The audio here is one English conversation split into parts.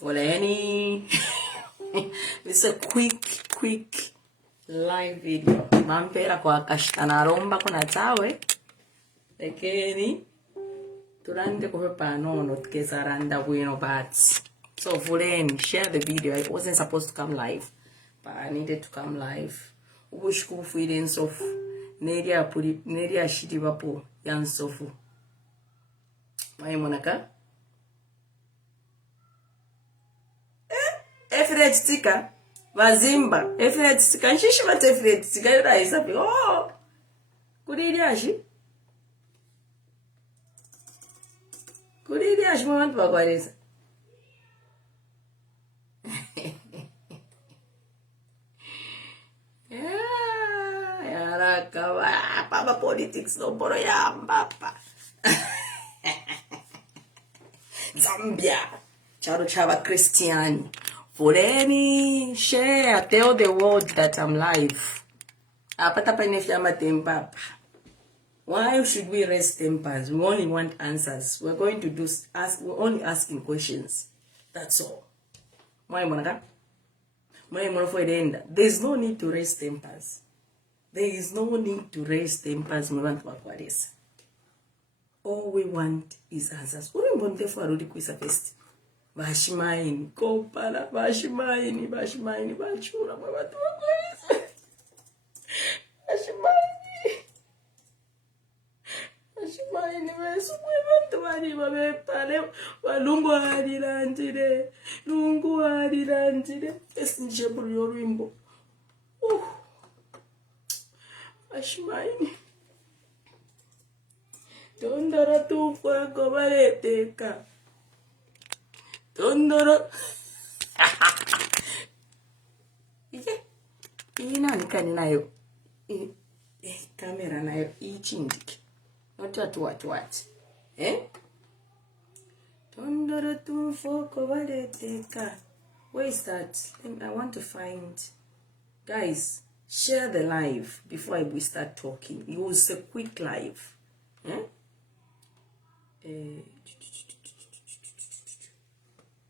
Foleni. This is a quick live video. Mampera kwa kashitana romba kuna tawe. Lekeni. Turande kuwe panono tukeza randa bueno bats. So foleni, share the video. I wasn't supposed to come live, but I needed to come live. Ubushiku fuide nsofu. Neria shidi wapo ya nsofu. Monaka. Efred stika vazimba efred stika nshishi vate efred stika yura isapi kuriri ashi mwantu bakwareza yarakawa papa politics no boro ya mbapa Zambia charo chava Christiani. Foleni, share, tell the world that I'm live. Why should we raise tempers? We only want answers. We're going to we're only asking questions. That's all. There's no need to raise tempers. There is no need to raise tempers. All we want is answers. Bashimaini, kopala, bashimaini, bachura, mwabatu wakweza. Bashimaini, wesu mwabatu wani wabepale, walungu hadilandire, esi njeburu yorimbo. Bashimaini. Tondara tu fuego baleteka. Tondoro. Nani nayo. Camera nayo ichindiki. Not what. Tondoro tu foko valeteka. Where is that? I want to find. Guys, share the live before we start talking. It was a quick live.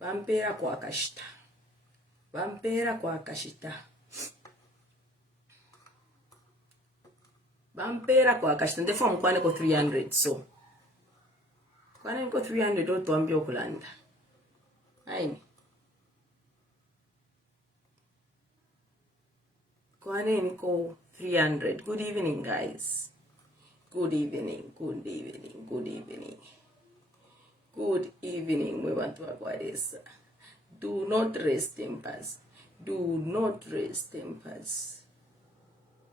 Vampera kwa kashita. Ndefo mkwane ko 300 so. Kwane ko 300 otuambia okulanda. Haini. Kwane niko 300. Good evening guys. Good evening. Good evening, we want to Aquarius. Do not raise tempers.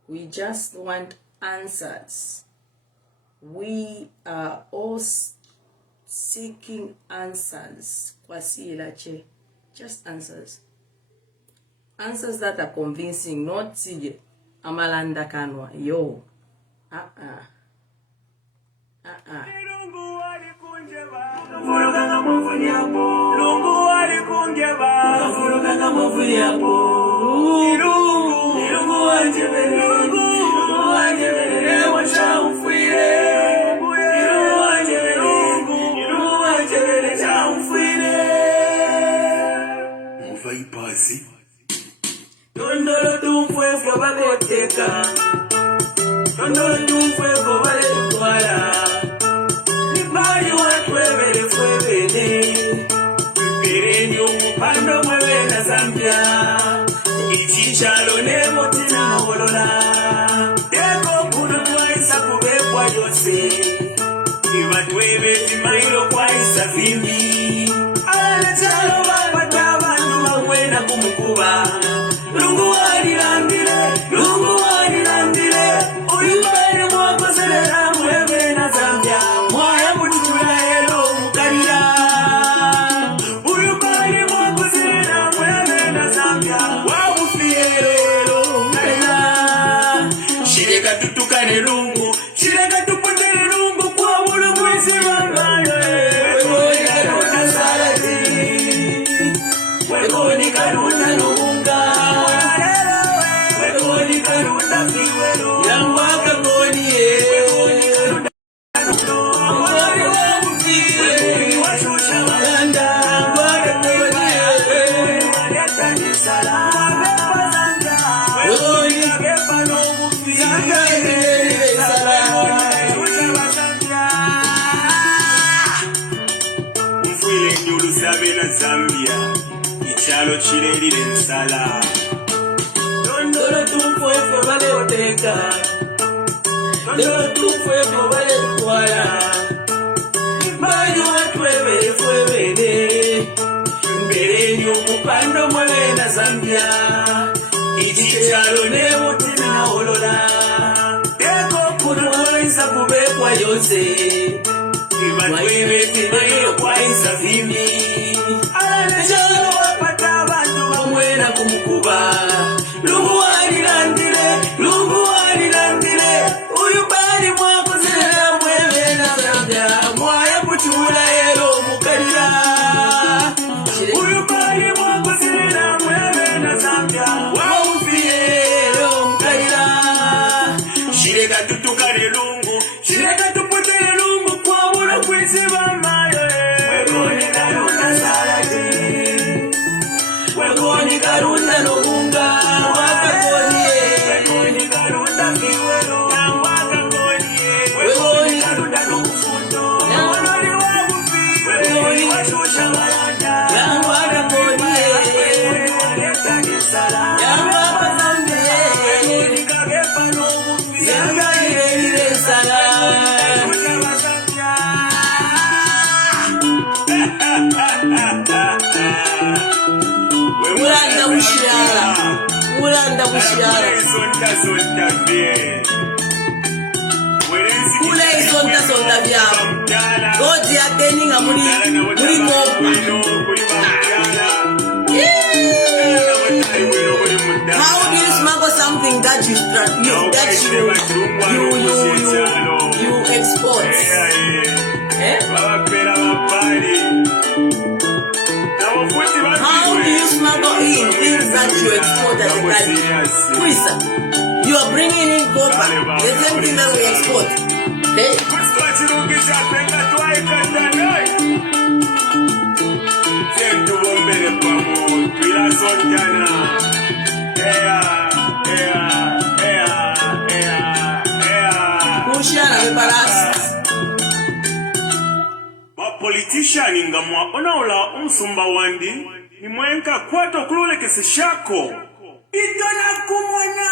We just want answers. We are all seeking answers. Just answers. Answers that are convincing, not sige. Amalanda kanwa. Yo. Lungu alikungeba furuka mafu yapo Lungu wanjebele washamfuire Lungu wanjebele shamfuire Mufai pasi Tondolo tumfwe fwa baloteka Tondolo tumfwe fwa baletwala Pando mwele na Zambia Ichichalo ne motina mawolola Eko kudu kwa isa kubekwa yose Iwatuwebe timailo kwa isa vimi Alana chalo wapata wandu mawena kumukuba Lungu wadilandile Uyubane mwako selera mwebe na Zambia Mwaya mututula yelo mukarira Chireka tupotele lungu kwa ulu mwezi wangaye Wekoni salati Wekoni karuna lunga Wekoni karuna fiwelo Yangwaka koni Wekoni karuna lunga Wekoni washusha malanda Yangwaka koni Zambia, ichalo chirerire nsala. Dondolo tumfuefo vale oteka, dondolo tumfuefo vale tukwala. Mbali watwebere fwebere, mbere nyumupando mwale na Zambia. Ichalo ne mutina olola, eko kuno isa kubekwa yose. Mwaiwe fideyo kwa isa vimi. Alejalo wapata abantu bamwena kumukuba. Lungu walilandile, uyu bali mwakozera mwewe na Zambia. Mwaya kuchula elo mukalira. Uyu bali mwakozera mwewe na Zambia. Waufiye elo mukalira. Shireka tutukare lungu, shireka tupotere lungu kwa mura kwesiba mayo. Wekoni karunda nobunga wakakonie. Wekoni karunda kiwelo wakakonie. Wekoni karunda nobufundo namonoli wabufi. Wekoni wachusha walanda wakakonie. Wekoni waleta nisala wapazambie. Wekoni kagepa nobufi yangaire sala. Mulanda bushara. Kule sonta vyao. God ya teninga muri mopa. How do you smuggle something that you export? How do you smuggle in things that you export as a country? Puisa, you are bringing in copper, the same thing that we export. Hey. Politician ingamwa onaola unsumba wandi ni mwenka kwato kulule kesi shako itona kumwana.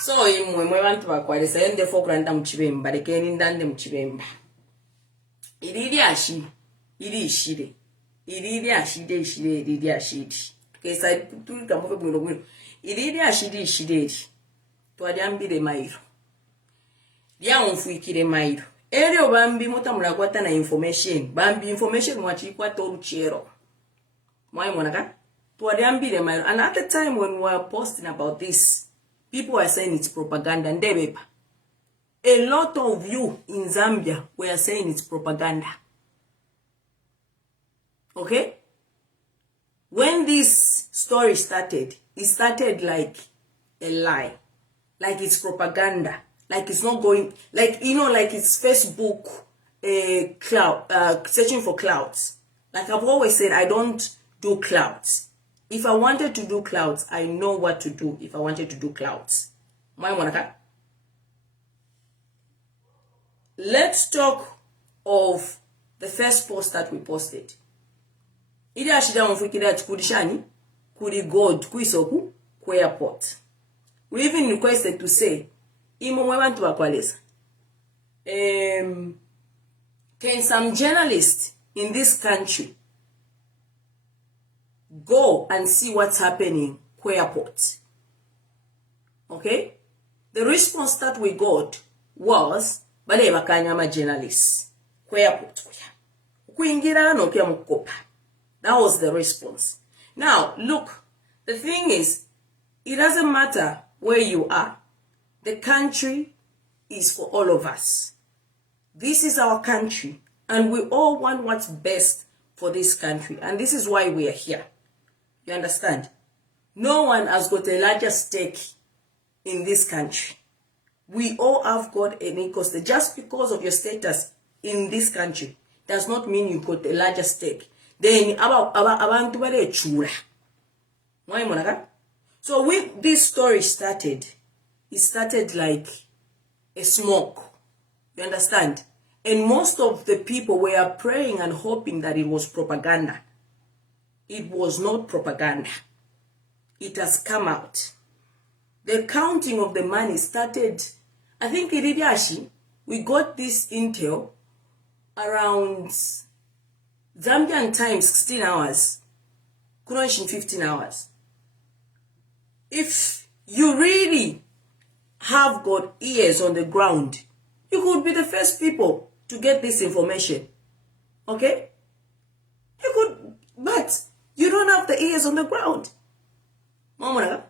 So imwe bantu bakwalisa yende fokuranda mu kibemba lekeni ndande mu kibemba. Iriri ishire kesa tulika mufe bwino bwino iriri ashire twalyambire mairo lyamfuikire mairo eryo bambi mutamula kwata na information mwachikwata oruchero mwaimona twalyambire mairo. And at the time when we were posting about this, people were saying it's propaganda. Ndebepa, a lot of you in Zambia were saying it's propaganda. Okay? When this story started, it started like a lie. Like it's propaganda. Like it's not going, like, you know, like it's Facebook searching for clouds. Like I've always said, I don't do clouds. If I wanted to do clouds, I know what to do if I wanted to do clouds. Let's talk of the first post that we posted. Ili ashida mfuikida chikudishani, kuri God, kuisoku, ku airport. We even requested to say, imo mwebantu wakwalesa. Can some journalists in this country go and see what's happening ku airport? Okay? The response that we got was, bale bakanyama journalists ku airport kuya. Kuingira no pia mukopa. That was the response. Now, look, the thing is, it doesn't matter where you are. The country is for all of us. This is our country, and we all want what's best for this country, and this is why we are here. You understand? No one has got a larger stake in this country. We all have got an equal stake. Just because of your status in this country does not mean you got a larger stake. Then abantu bare chura. Mwaimona? So when this story started, it started like a smoke. You understand? And most of the people were praying and hoping that it was propaganda. It was not propaganda. It has come out. The counting of the money started, I think in Aviation, we got this intel around Zambian time 16 hours, Croatian 15 hours. If you really have got ears on the ground, you could be the first people to get this information. Okay? You could, but you don't have the ears on the ground. Mama.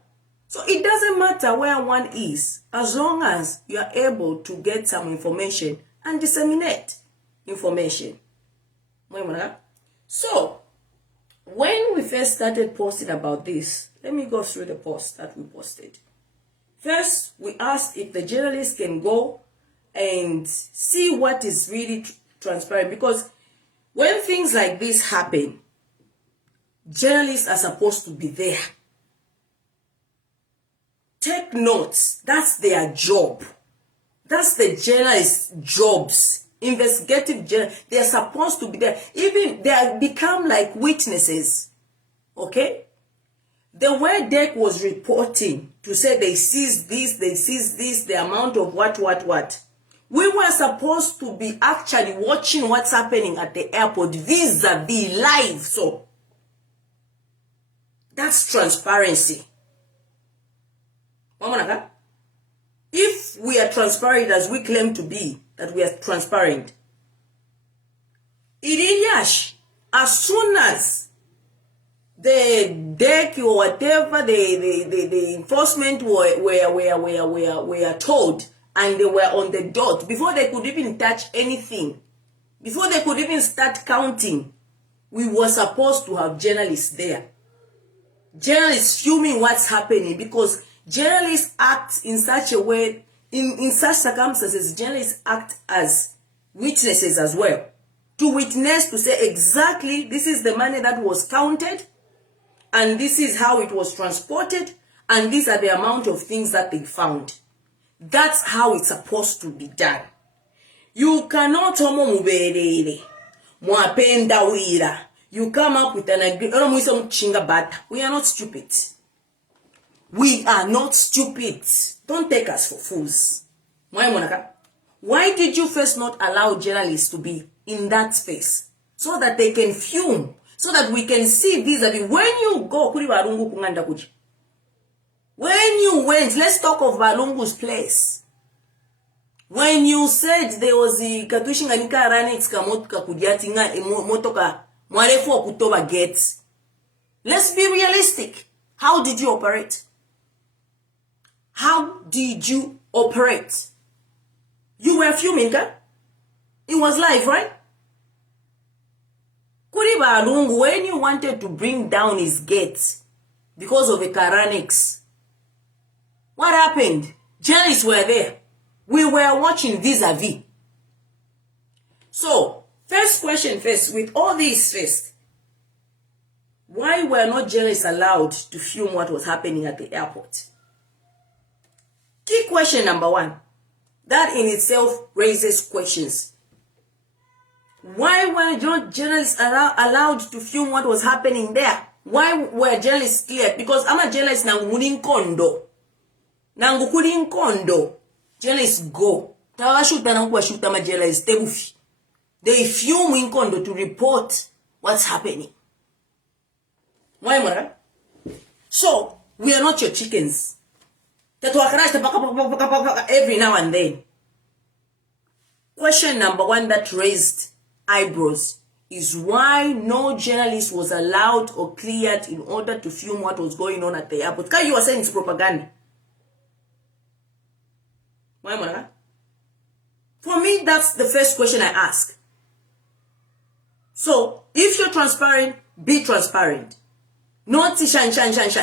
So it doesn't matter where one is, as long as you are able to get some information and disseminate information. So, when we first started posting about this, let me go through the post that we posted. First, we asked if the journalists can go and see what is really transparent, because when things like this happen, journalists are supposed to be there. Take notes. That's their job. That's the journalists' jobs. Investigative journalists. They are supposed to be there. Even they have become like witnesses. Okay? The way Deck was reporting to say they seized this, the amount of what. We were supposed to be actually watching what's happening at the airport vis-a-vis live. So, that's transparency. If we are transparent as we claim to be, that we are transparent, as soon as the deck or whatever the enforcement were told and they were on the dot, before they could even touch anything, before they could even start counting, we were supposed to have journalists there. Journalists filming what's happening, because journalists act in such a way, in such circumstances, journalists act as witnesses as well. To witness, to say exactly this is the money that was counted, and this is how it was transported, and these are the amount of things that they found. That's how it's supposed to be done. You cannot you come up with an agreement. We are not stupid. We are not stupid. Don't take us for fools. Why did you first not allow journalists to be in that space so that they can fume, so that we can see vis-a-vis? When you go, when you went, let's talk of Balungu's place. When you said there was the Katushinganika Ranex Kamotka Kudiatinga Motoka Mwalefo Kutoba Gates. Let's be realistic. How did you operate? How did you operate? You were fuming, huh? It was live, right? Kuriba Alungu, when you wanted to bring down his gates because of a Karanex, what happened? Journalists were there. We were watching vis-a-vis. So, first question first, with all this first, why were not journalists allowed to film what was happening at the airport? Key question number one. That in itself raises questions. Why were not journalists allowed to film what was happening there? Why were journalists cleared? Because I'm a journalist now, kondo. Nangu kuli kondo. Journalists go. Tawashuta na kuwashuta ma journalists tebufi. They film in kondo to report what's happening. Why mara? So, we are not your chickens. Every now and then. Question number one that raised eyebrows is why no journalist was allowed or cleared in order to film what was going on at the airport. Because you were saying it's propaganda. Why, Mona? For me, that's the first question I ask. So, if you're transparent, be transparent. Not shan.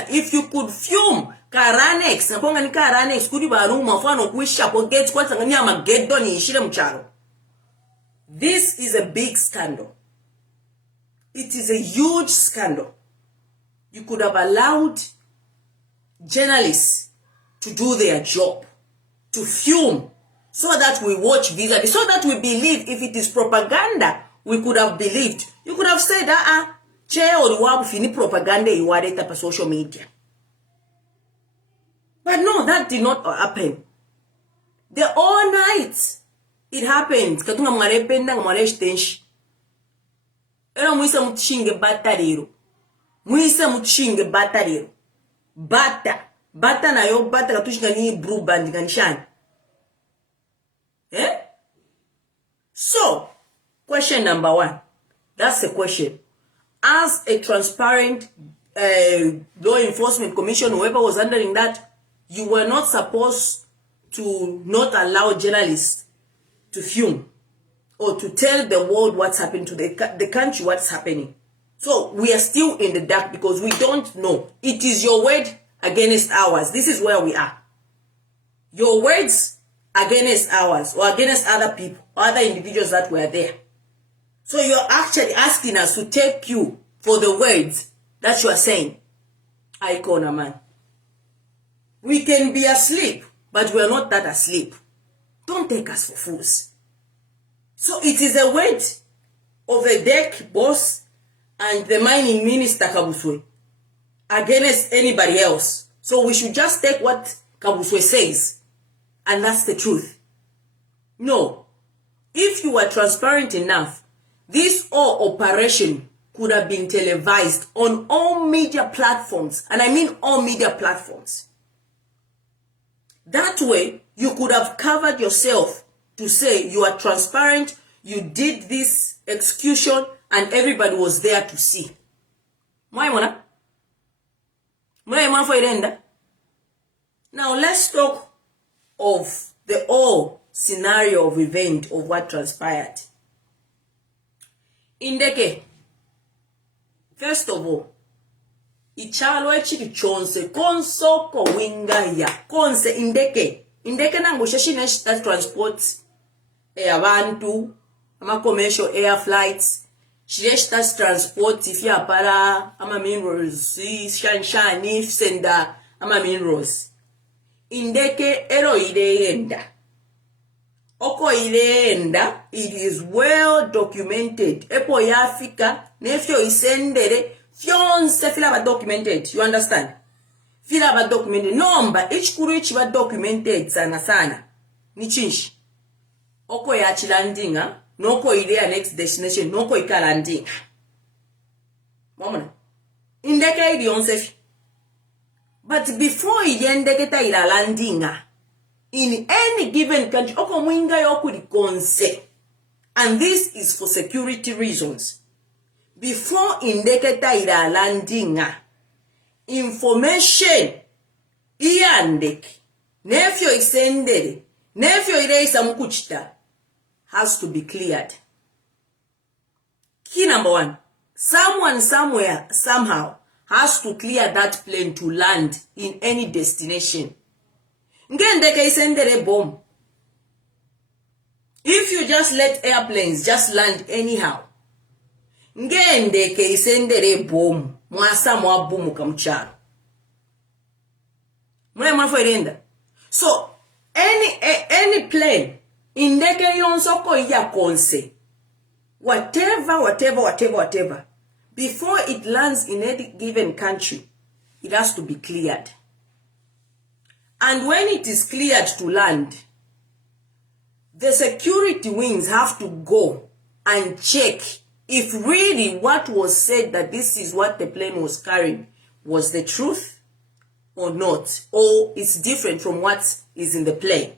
If you could film Karanex, naponga ni Karanex kudi baruma mfano kuisha po gate kwa tangania magedo ni ishire mcharo. This is a big scandal. It is a huge scandal. You could have allowed journalists to do their job, to film, so that we watch vis-a-vis, so that we believe. If it is propaganda, we could have believed. You could have said, chair or wabu fini propaganda you wanted up social media. But no, that did not happen. The all night it happened. Katunga mwarependa mwaresh tenshi. Era mwisa mchinge batariro. Mwisa mchinge batariro. Bata na yo bata katushinga ni blue band ganishani. So, question number 1. That's the question. As a transparent law enforcement commission, whoever was handling that, you were not supposed to not allow journalists to film or to tell the world what's happening to the country, what's happening. So we are still in the dark because we don't know. It is your word against ours. This is where we are. Your words against ours or against other people, other individuals that were there. So you're actually asking us to take you for the words that you are saying. Icona man. We can be asleep, but we are not that asleep. Don't take us for fools. So it is a word of a deck boss and the mining minister Kabuswe against anybody else. So we should just take what Kabuswe says. And that's the truth. No. If you were transparent enough, this whole operation could have been televised on all media platforms. And I mean all media platforms. That way, you could have covered yourself to say you are transparent, you did this execution, and everybody was there to see. Now, let's talk of the whole scenario of event of what transpired. Indeke, first of all, ichalo echiki chonse konsoko winga ya konse indeke nango shashine that transports abantu ama commercial air flights shiresh that transport if ya para ama minerals shanshani senda ama minerals indeke ero enda oko enda. It is well documented epo ya Africa nefyo isendere fyonse fila ba documented. You understand? Fila ba documented. Nomba each kuru each ba documented sana ni chinshi oko ya chilandinga noko ile ya next destination noko ikalandinga momona indeke ili onse. But before yendeke ta ila landinga in any given country oko mwinga yoku likonse, and this is for security reasons. Before indeketa ila landinga, information iyandek nefyo isendere nefyo ile isamukuchita has to be cleared. Key number 1, someone somewhere somehow has to clear that plane to land in any destination. Ngendeke isendere bomb. If you just let airplanes just land anyhow, ngendeke isendere bomb mwasa mwabumu kamcharo. So any plane indeke yonsoko ya konse whatever before it lands in any given country, it has to be cleared. And when it is cleared to land, the security wings have to go and check if really what was said that this is what the plane was carrying was the truth or not, or it's different from what is in the plane.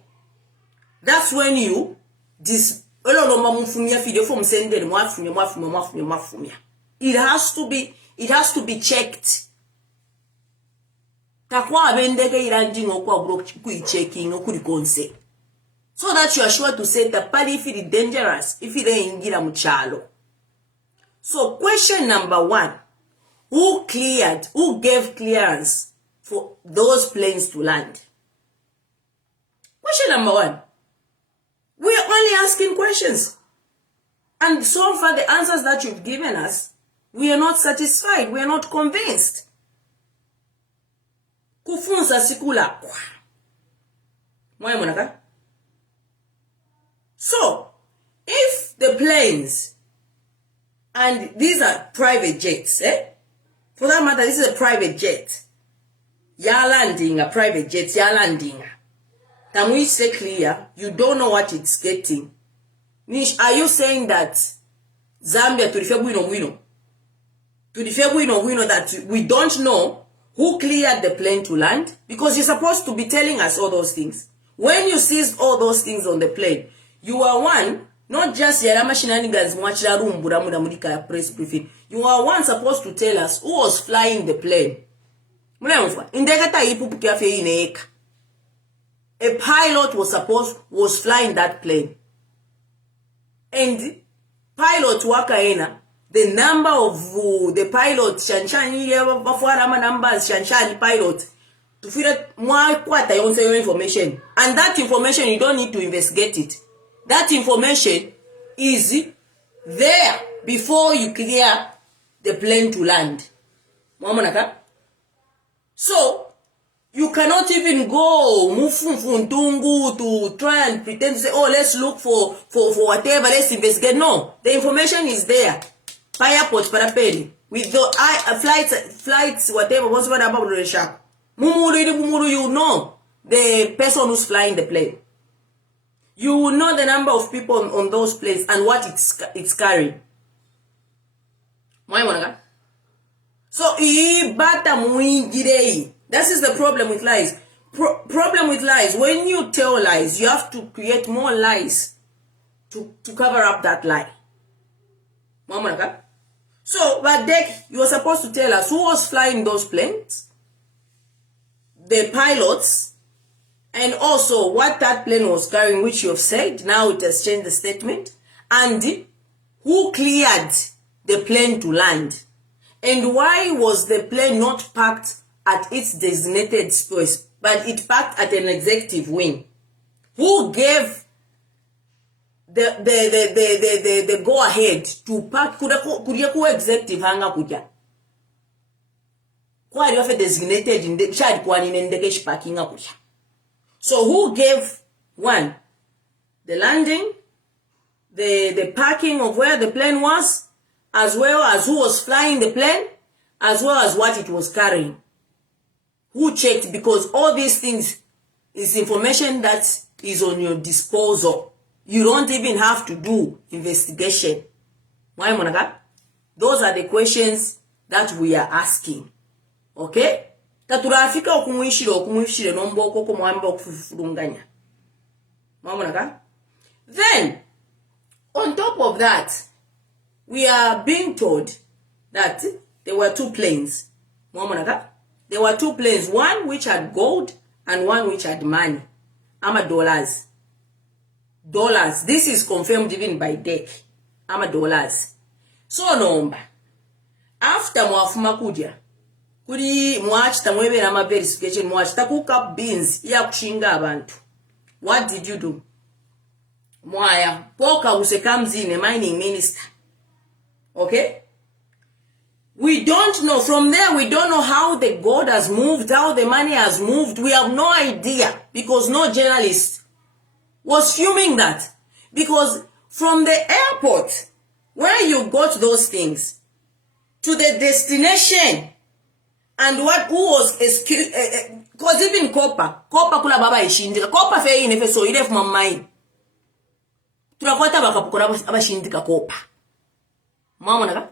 That's when you it has to be checked. So that you are sure to say that party if it is dangerous, if it ain't muchalo. So question number 1, who gave clearance for those planes to land? Question number 1. We are only asking questions. And so far the answers that you've given us, we are not satisfied. We are not convinced. kufunza sikula kwa mwayemonaka. So if the planes, and these are private jets, for that matter, this is a private jet. You're landing a private jet, you're landing. Can we stay clear? You don't know what it's getting. Nish, are you saying that Zambia to the wino? To the wino that we don't know who cleared the plane to land? Because you're supposed to be telling us all those things. When you seized all those things on the plane, you are one, not just Yarama shenanigans, mwachira room, buramuda mudika press briefing. You are one supposed to tell us who was flying the plane. A pilot was flying that plane. And pilot wakaena, the number of the pilot, Shanshani, numbers, Shanshani pilot, to feel that more quarter information. And that information, you don't need to investigate it. That information is there before you clear the plane to land. So, you cannot even go Mufuntungu to try and pretend to say, oh, let's look for whatever, let's investigate. No, the information is there. Airport parapeli with the flights, whatever, whatsoever about the shark. Mumuru, you know the person who's flying the plane. You will know the number of people on those planes and what it's carrying. So, that is the problem with lies. Problem with lies. When you tell lies, you have to create more lies to cover up that lie. So, but you were supposed to tell us who was flying those planes, the pilots, and also what that plane was carrying, which you have said. Now it has changed the statement. And who cleared the plane to land. And why was the plane not parked at its designated space, but it parked at an executive wing? Who gave the go ahead to park? Kudia executive hanga kuja. Kwa aliwafe designated in the chad kwa ninendekesh parking kuja. So who gave one, the landing, the parking of where the plane was, as well as who was flying the plane, as well as what it was carrying? Who checked? Because all these things is information that is on your disposal. You don't even have to do investigation. Why, Monaga? Those are the questions that we are asking. Okay? Taturafika okumuishire nombo koko mwamba okufurunganya. Monaga? Then, on top of that, we are being told that there were two planes. There were two planes, one which had gold and one which had money. Dollars. Dollars. This is confirmed even by deck. Dollars. So number. After mwafuma kuja, kuri mwachita mwebe na verification mwachita kuka beans ya kushinga abantu. What did you do? Mwaya poka usekamzine mining minister. Okay? We don't know. From there, we don't know how the gold has moved, how the money has moved. We have no idea because no journalist was filming that. Because from the airport where you got those things to the destination and who was because even copper kula baba ishindika copper fe ine fe so ile from mine tunakwata bakapukora abashindika copper mama naka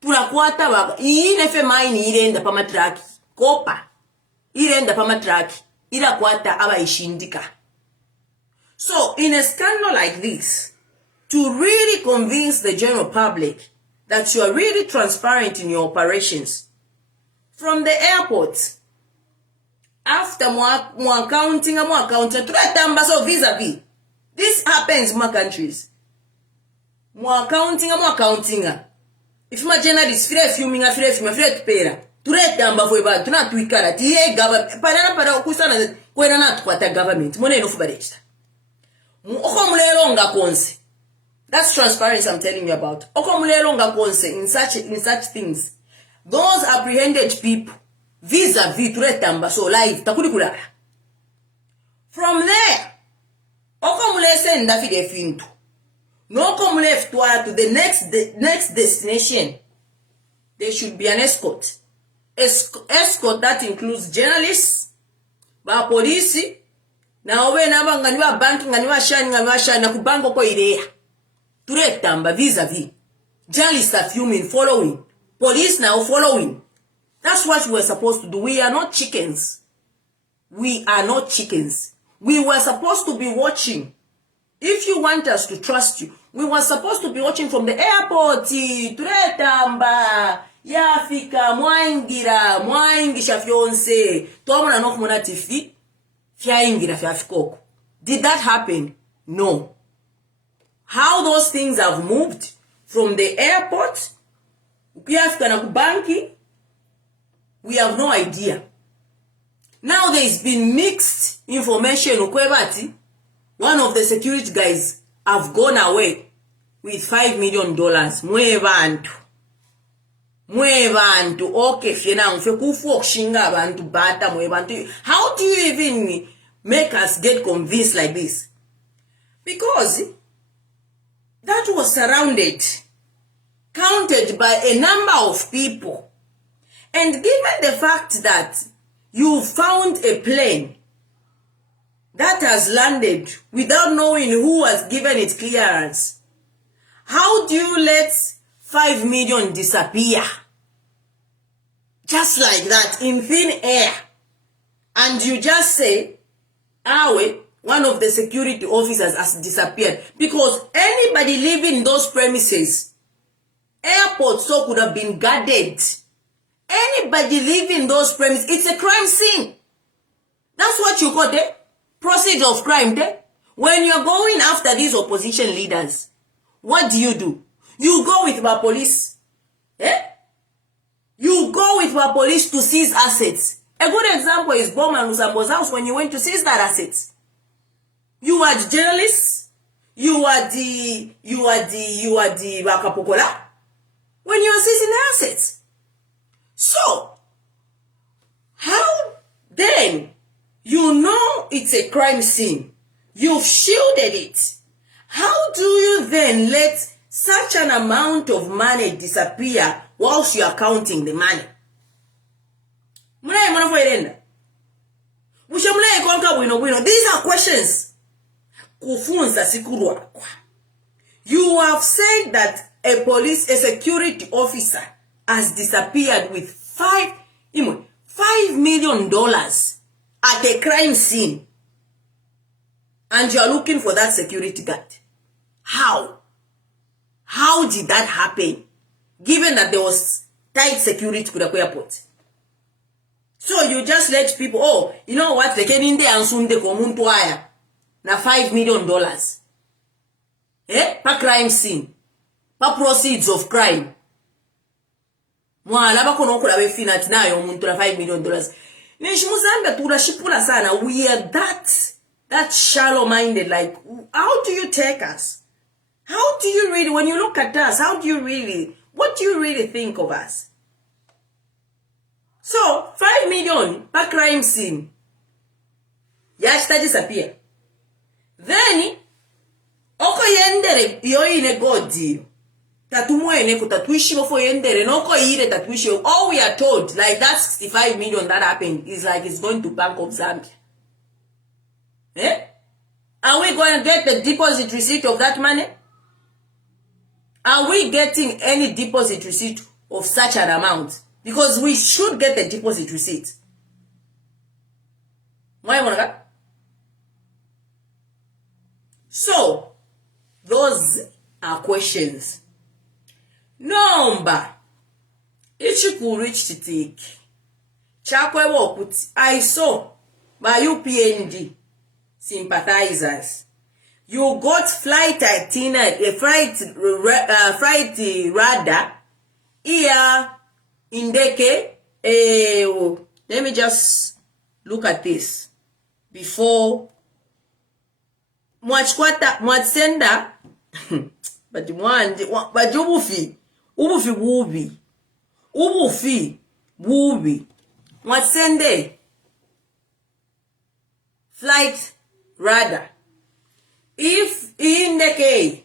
tunakwata baka ine fe mine irenda pa matraki copper irenda pa matraki ila kwata abaishindika. So in a scandal like this, to really convince the general public that you are really transparent in your operations, from the airport, after more accounting, so vis-a-vis, this happens in more countries. More accounting. If my journalist is filming, I feel pera. Turetamba for about to not tweakara, TA government, para kusana, when not what a government, money of barista. That's transparency I'm telling you about. In such things. Those apprehended people vis-a-vis turetamba so live takuli kulala. From there, okomule senda fide fintu. No come left to the next destination. There should be an escort. Escort that includes journalists, ba police, na owe naba nganiwa banki nganiwa shani na kubango ko idea. Turetamba vis-a-vis. Journalists are fuming, following. Police now following. That's what we were supposed to do. We are not chickens. We are not chickens. We were supposed to be watching. If you want us to trust you, we were supposed to be watching from the airport. Turetamba, yafika, mwangisha fyonse. Tuamuna nokumuna tifi, fyaingira fyafikoko. Did that happen? No. How those things have moved from the airport, ukiyafika na kubanki, we have no idea. Now there's been mixed information. Ukwebati, one of the security guys have gone away with $5 million. Mwebantu. Okay, fiena mfe kufu okushinga abantu bata mwebantu. How do you even make us get convinced like this? Because that was counted by a number of people. And given the fact that you found a plane that has landed without knowing who has given it clearance, how do you let 5 million disappear? Just like that, in thin air. And you just say, one of the security officers has disappeared. Because anybody living in those premises, airport so could have been guarded. Anybody living in those premises, it's a crime scene. That's what you call the proceeds of crime there. When you're going after these opposition leaders, what do? You go with the police. You go with the police to seize assets. A good example is Boma Lusambo's house when you went to seize that assets. You are the journalists. You are the Bakapokola. When you are seizing the assets. So, how then you know it's a crime scene? You've shielded it. How do you then let such an amount of money disappear whilst you are counting the money? These are questions. You have said that a security officer has disappeared with $5 million at a crime scene. And you are looking for that security guard. How? How did that happen? Given that there was tight security to the airport. So you just let people, you know what, they came in there and soon they come to hire. Na $5 million. Pa crime scene. Pa proceeds of crime. Mwala bako nokula befina ati nayo omuntu na $5 million. Nishimuzamba turashipula sana. We are that shallow minded. Like, how do you take us? How do you really, when you look at us, what do you really think of us? So, $5 million per crime scene. Yashita disappear. Then, oko yendere yoine God deal. Tatumwene kutatuishi before yendere noko yire tatuishi. All we are told, like that 65 million that happened, is like it's going to Bank of Zambia. Are we going to get the deposit receipt of that money? Are we getting any deposit receipt of such an amount? Because we should get the deposit receipt. Why? So, those are questions. Number. If you could reach to take. I saw by Upnd sympathizers. You got flight itinerary, flight radar here in Deke. Let me just look at this before Mwachsenda but ubufi mwasende flight radar. If indeke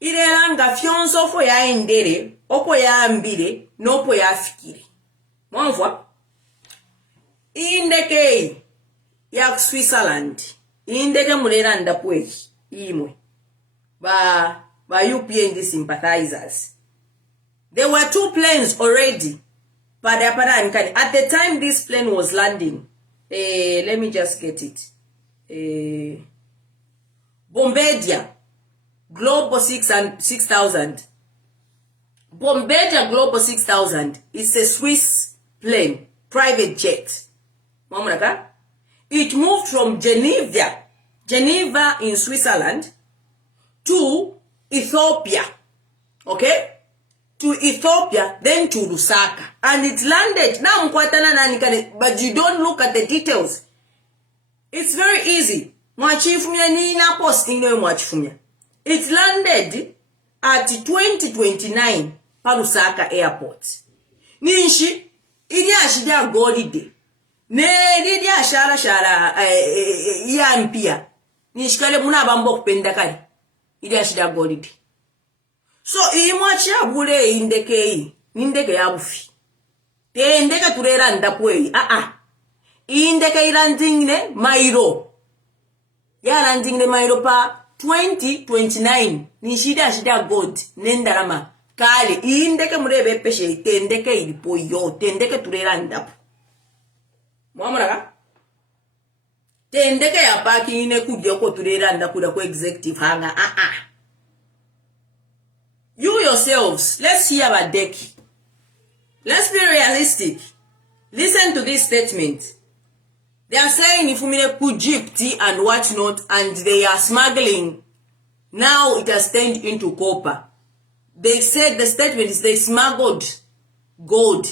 irelanga fyonso fo ya endere opo ya ambire nopo ya fikire. Mwanvwa? Indeke ya Switzerland indeke mulera pwe imwe ba Upnd sympathizers. There were 2 planes already. At the time this plane was landing, let me just get it. Bombardier Global 6000. Bombardier Global 6000 is a Swiss plane, private jet. It moved from Geneva in Switzerland to Ethiopia. Okay? To Ethiopia, then to Lusaka. And it landed. Now, but you don't look at the details. It's very easy. It landed at 2029 Lusaka Airport. Ninshi, ili ashida golide. Ne ashara yampia. Nishikale muna bambo kupendakari. Ili ashida golide. So, imwachia bule indeke nindeke ya bufi. Te indeke turera ndapwe. Indeke ilandingne mairo. Ya landingne mairo pa 2029. Nishida god. Nendarama. Kale, indeke murebe peshe. Te indeke ilipo yo. Te indeke turera ndapu. Mwamuraka? Te indeke ya paki ine kudioko turera ndakuda kwa executive hanga. You yourselves, let's hear about Deki. Let's be realistic. Listen to this statement. They are saying if we Egypt and what not, and they are smuggling. Now it has turned into copper. They said the statement is they smuggled gold,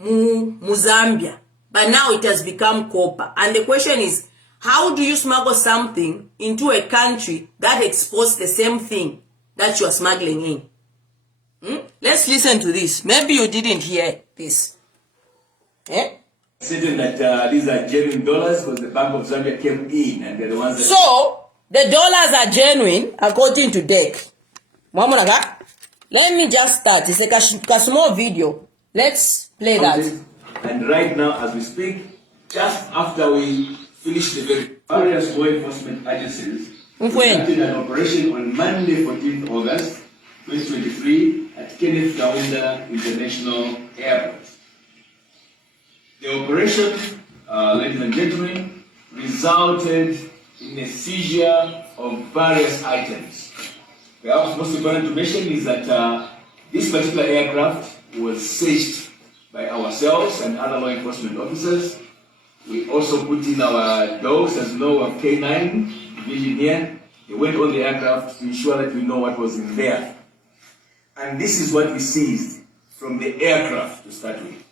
Zambia, but now it has become copper. And the question is, how do you smuggle something into a country that exports the same thing that you are smuggling in? Let's listen to this. Maybe you didn't hear this. Saying that these are genuine dollars because the Bank of Zambia came in and they're the ones that... So, the dollars are genuine according to DEC. Let me just start. It's a small video. Let's play that. And right now, as we speak, just after we finish the various law enforcement agencies, we started an operation on Monday, 14th August 2023 at Kenneth Kaunda International Airport. The operation, ladies and gentlemen, resulted in a seizure of various items. Perhaps most important to mention is that this particular aircraft was seized by ourselves and other law enforcement officers. We also put in our dogs, as you know, of K9 division here. They went on the aircraft to ensure that we know what was in there. And this is what we seized from the aircraft to start with.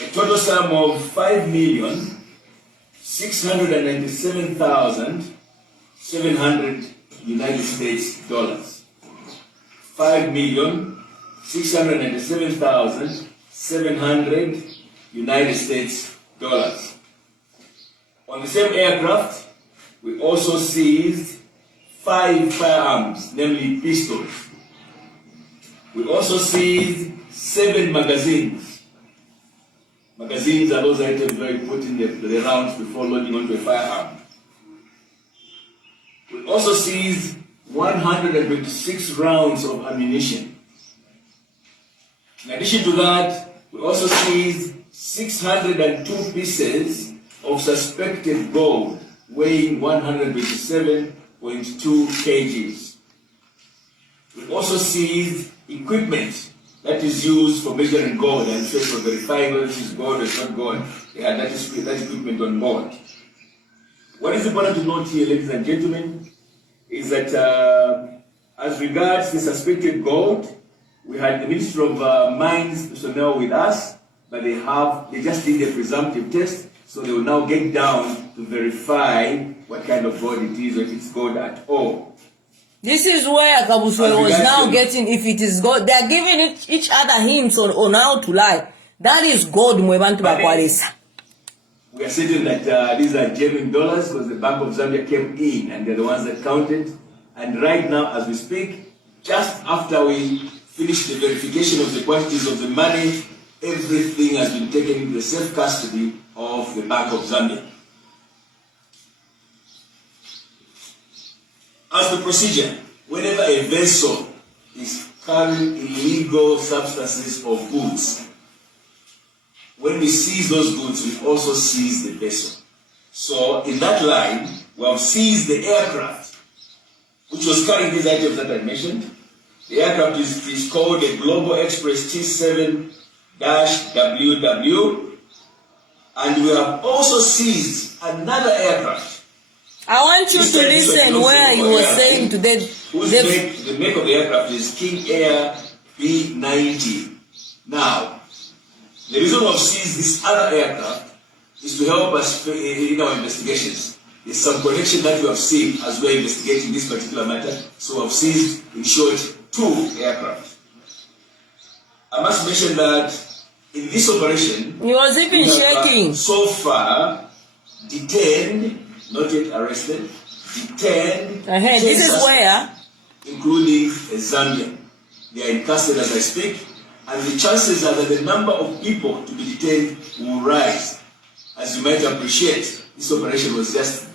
A total sum of $5,697,700 United States dollars. $5,697,700 United States dollars. On the same aircraft, we also seized 5 firearms, namely pistols. We also seized 7 magazines. Magazines are those items where you put in the rounds before loading onto a firearm. We also seized 126 rounds of ammunition. In addition to that, we also seized 602 pieces of suspected gold weighing 127.2 kgs. We also seized equipment that is used for measuring gold and so for verifying whether this is gold or it's not gold. Yeah, that equipment on board. What is important to note here, ladies and gentlemen, is that as regards the suspected gold, we had the Ministry of Mines personnel with us, but they just did a presumptive test, so they will now get down to verify what kind of gold it is, or if it's gold at all. This is where Kabuswe was now getting, if it is gold. They are giving each other hints on how to lie. That is gold mwe bantu bakwalesa. We are certain that these are genuine dollars because the Bank of Zambia came in and they're the ones that counted. And right now, as we speak, just after we finish the verification of the quantities of the money, everything has been taken into the safe custody of the Bank of Zambia. As the procedure, whenever a vessel is carrying illegal substances or goods, when we seize those goods, we also seize the vessel. So in that line, we have seized the aircraft, which was carrying these items that I mentioned. The aircraft is called a Global Express T7-WW, and we have also seized another aircraft. I want you to listen where you were saying today. The make of the aircraft is King Air B90. Now, the reason we have seized this other aircraft is to help us in our investigations. There's some connection that we have seen as we are investigating this particular matter. So we have seized, in short, 2 aircraft. I must mention that in this operation, he was even shaking. So far detained, not yet arrested, detained. This is where, including a Zambian. They are in custody as I speak. And the chances are that the number of people to be detained will rise. As you might appreciate, this operation was just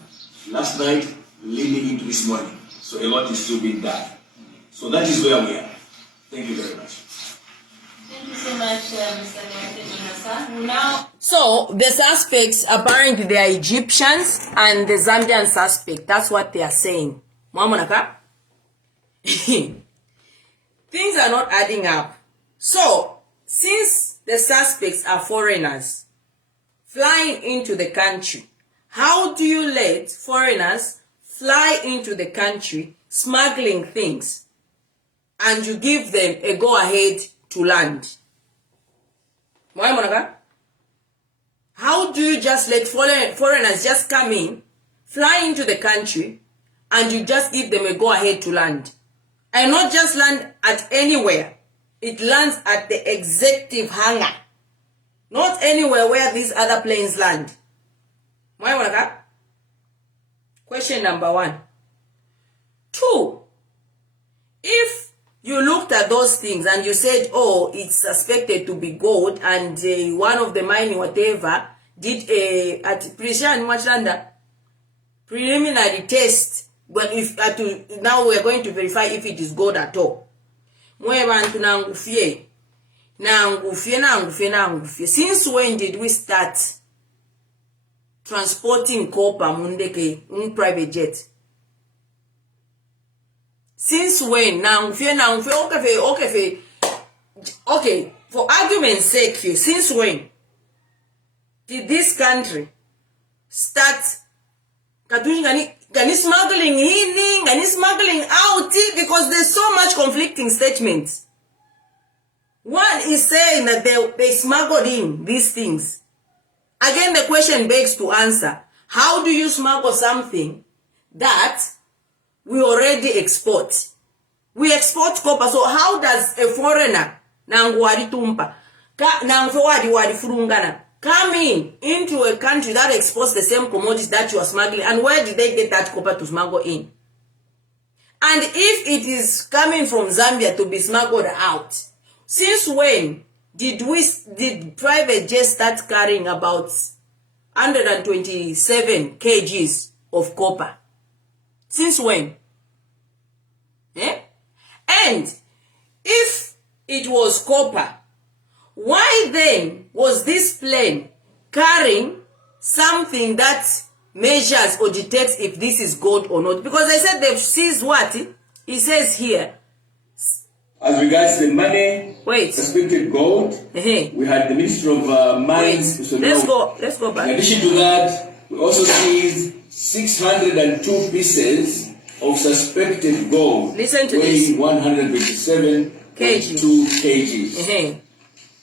last night leading into this morning. So a lot is still being done. So that is where we are. Thank you very much. Thank you so much, Mr. Nyakete. Now, so the suspects, apparently they are Egyptians and the Zambian suspect. That's what they are saying. Mwamonaka? Things are not adding up. So, since the suspects are foreigners flying into the country, how do you let foreigners fly into the country smuggling things and you give them a go-ahead to land? How do you just let foreigners just come in, fly into the country, and you just give them a go-ahead to land? And not just land at anywhere. It lands at the executive hangar. Not anywhere where these other planes land. Question number 1. 2. If you looked at those things and you said, oh, it's suspected to be gold and one of the mining whatever did at preliminary test, but if now we are going to verify if it is gold at all. Since when did we start transporting copper mundeke in private jet? Since when? Okay, for argument's sake here, since when did this country start smuggling in and smuggling out? Because there's so much conflicting statements. One is saying that they smuggled in these things. Again, the question begs to answer. How do you smuggle something that we already export? We export copper, so how does a foreigner come into a country that exports the same commodities that you are smuggling? And where did they get that copper to smuggle in? And if it is coming from Zambia to be smuggled out, since when did private jets start carrying about 127 kgs of copper? Since when? And if it was copper, why then was this plane carrying something that measures or detects if this is gold or not? Because I said they've seized what? It says here. As regards the money, suspected gold, we had the Ministry of Mines. Let's go back. In addition to that, we also seized 602 pieces of suspected gold. Listen to weighing 127.2 kgs.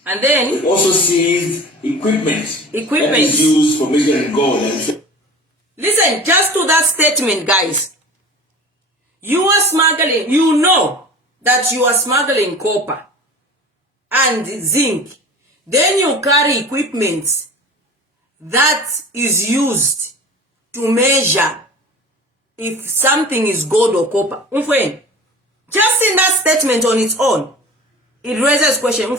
And then we also seized equipment that is used for measuring gold. Listen, just to that statement, guys. You are smuggling, you know that you are smuggling copper and zinc. Then you carry equipment that is used to measure if something is gold or copper. Just in that statement on its own, it raises question.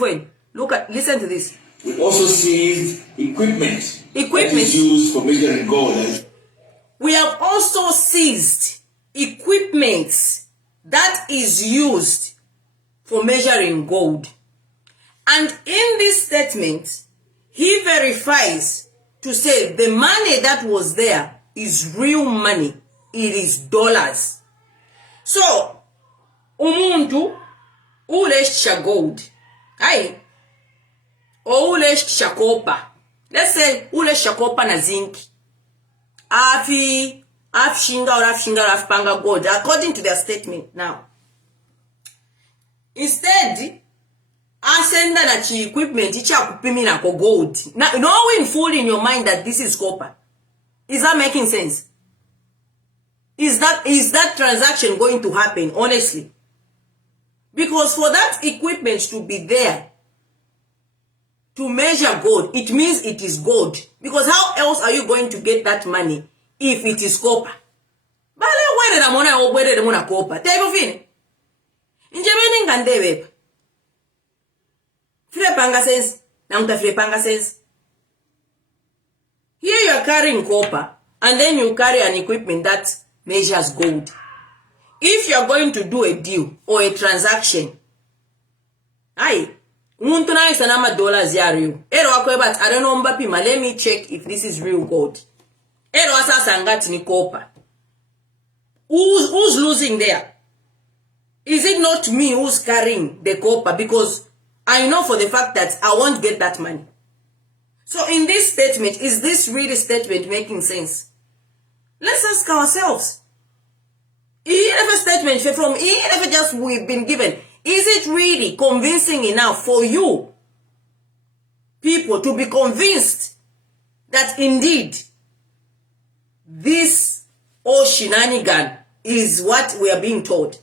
Listen to this. We also seized equipment that is used for measuring gold. We have also seized equipment that is used for measuring gold. And in this statement, he verifies to say the money that was there is real money. It is dollars. So, umuntu ulesha gold. Or ulesha copper. Let's say ulesha copper na zinc. Afi panga gold, according to their statement now. Instead, asenda na chi equipment icha kupimina ko gold. Now, knowing full in your mind that this is copper. Is that making sense? Is that transaction going to happen, honestly? Because for that equipment to be there to measure gold, it means it is gold. Because how else are you going to get that money if it is copper? Bale where the money or where the money copper? Tell you Injebeni ngandebe. Frepanga sense. Namuta frepanga sense. Here you are carrying copper and then you carry an equipment that measures gold. If you are going to do a deal or a transaction, umuntu na isa nama dollars ya real. Ero wako but I don't know mbapima. Let me check if this is real gold. Ero asasa ngati ni copper. Who's losing there? Is it not me who's carrying the copper? Because I know for the fact that I won't get that money. So in this statement, is this really statement making sense? Let's ask ourselves. If a statement from if just we've been given, is it really convincing enough for you people to be convinced that indeed this shenanigan is what we are being told?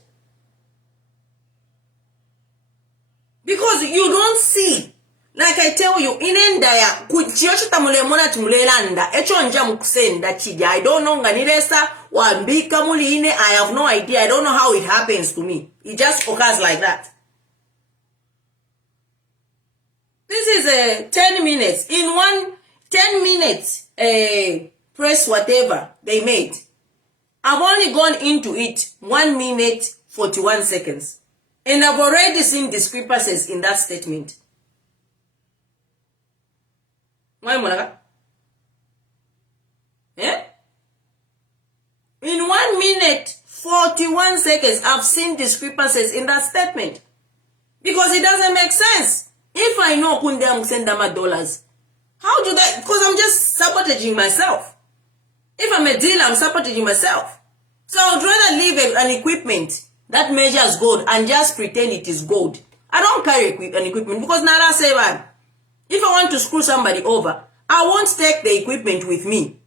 Because you don't see, like I tell you, inendaya kuchiyoshita mulemona timulelanda echonja mukusenda chija. I don't know nganiresa wambika muline. I have no idea. I don't know how it happens to me. It just occurs like that. This is 10 minutes. In 10 minutes press whatever they made, I've only gone into it 1 minute 41 seconds. And I've already seen discrepancies in that statement. Yeah? In 1 minute 41 seconds, I've seen discrepancies in that statement. Because it doesn't make sense. If I know Kunde Amsendama dollars, how do that? Because I'm just sabotaging myself. If I'm a dealer, I'm sabotaging myself. So I would rather leave an equipment that measures gold and just pretend it is gold. I don't carry an equipment because Nara say, if I want to screw somebody over, I won't take the equipment with me.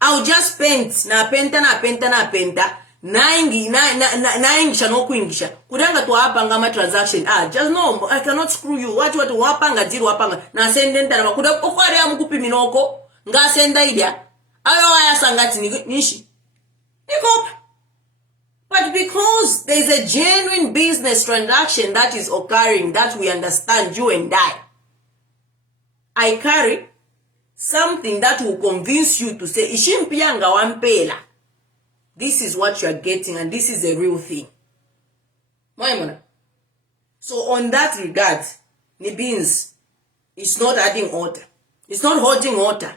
I'll just paint na penta naingisha no kuingisha kudanga tu wapanga ma transaction. Just no, I cannot screw you. What wapanga zero wapanga na sende ndara kuda okwari amukupi minoko nga senda idia ayo aya sangati nishi niko. But because there's a genuine business transaction that is occurring that we understand, you and I carry something that will convince you to say, Ishimpianga wampela. This is what you are getting and this is a real thing. So on that regard, ni beans, it's not adding water. It's not holding water.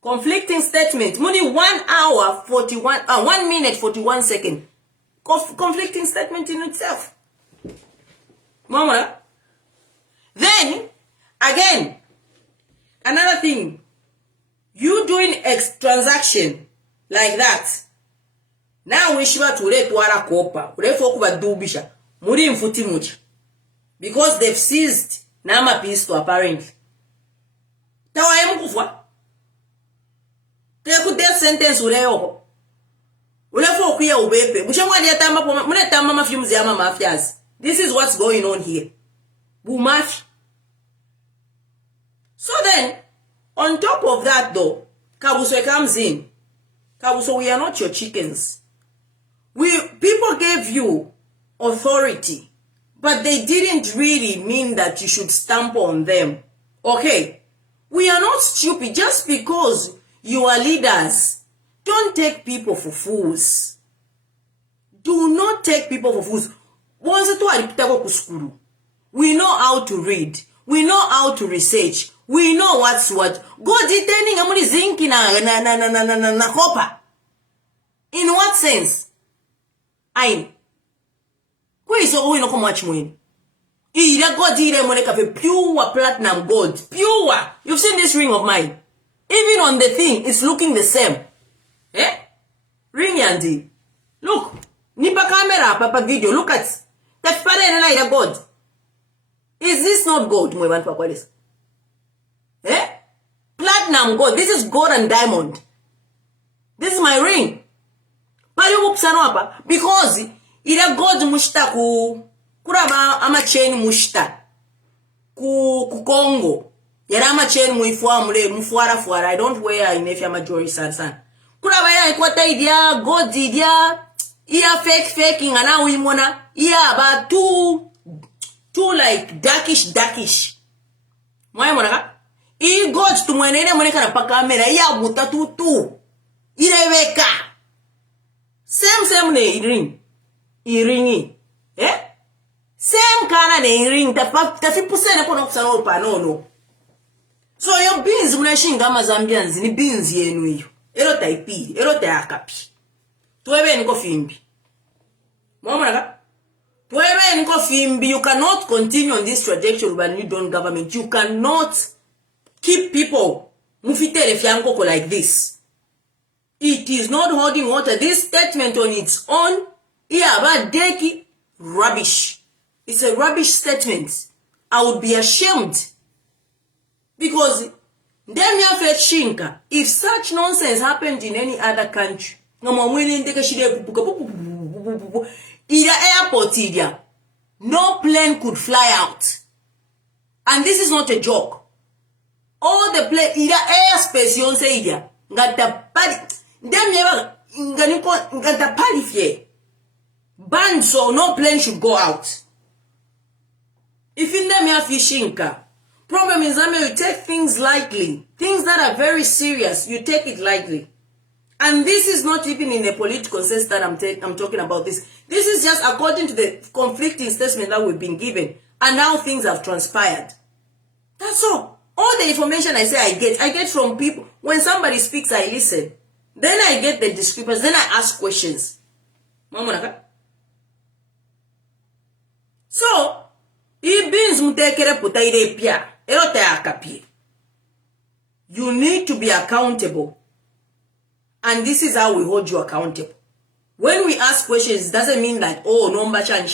Conflicting statement. Money 1 hour 41 1 minute 41 seconds. Conflicting statement in itself. Then again, another thing. You doing transaction like that. Now we shiva tule tuara kopa. Urefu kuba dubisha. Muri mfuti mucha. Because they've seized nama pisto apparently. Tawa yemu kufwa. Teku death sentence ureho. Urefu okuya ubepe. Bushamwa liya tamba mune tamba mafyumzi ama mafias. This is what's going on here. Bumafi. So then, on top of that though, Kabuso comes in. Kabuso, we are not your chickens. People gave you authority, but they didn't really mean that you should stamp on them. Okay? We are not stupid. Just because you are leaders, don't take people for fools. Do not take people for fools. We know how to read. We know how to research. We know what's what. Go detaining amuni zinki na copper. In what sense? Ain. Kwe iso uwi no much mwini. Ida God ire mwene kafe pure platinum gold. Pure. You've seen this ring of mine. Even on the thing, it's looking the same. Eh? Ring yandi. Look. Nipa camera, papa video. Look at. Tafipare ina ida God. Is this not gold, mwebantu pakwalis? Eh? Platinum gold. This is gold and diamond. This is my ring. Because ila gold mushta kuraba ama chain mushta ku Congo. Yara ama chain mufuara. I don't wear in if ama jewelry san. Kuraba ya ikwata idia gold idia iya fake ingana uimona iya ba too like darkish. Mwae mwana I gold tumwenene mweneka na pa kamera iya buta tu ireweka same ne iringi same kana ne ring tafi pusene kono kusana opa no. So your beans unashinga ama Zambians ni beans yenu hiyo ero taipi ero tayakapi tuwebe niko fimbi mwana tuwebe niko fimbi. You cannot continue on this trajectory when you don't government. You cannot keep people mufitele fiankoko like this. It is not holding water. This statement on its own, about deki, rubbish. It's a rubbish statement. I would be ashamed. Because, if such nonsense happened in any other country, airport, no plane could fly out. And this is not a joke. All the plane, airspace, you say, banned, so no plane should go out. If in them you have fishing car, problem in Zambia, you take things lightly. Things that are very serious, you take it lightly. And this is not even in a political sense that I'm talking about this. This is just according to the conflicting statement that we've been given. And now things have transpired. That's all. All the information I get from people. When somebody speaks, I listen. Then I get the discrepancies. Then I ask questions. So, you need to be accountable. And this is how we hold you accountable. When we ask questions, it doesn't mean like, oh, number shan.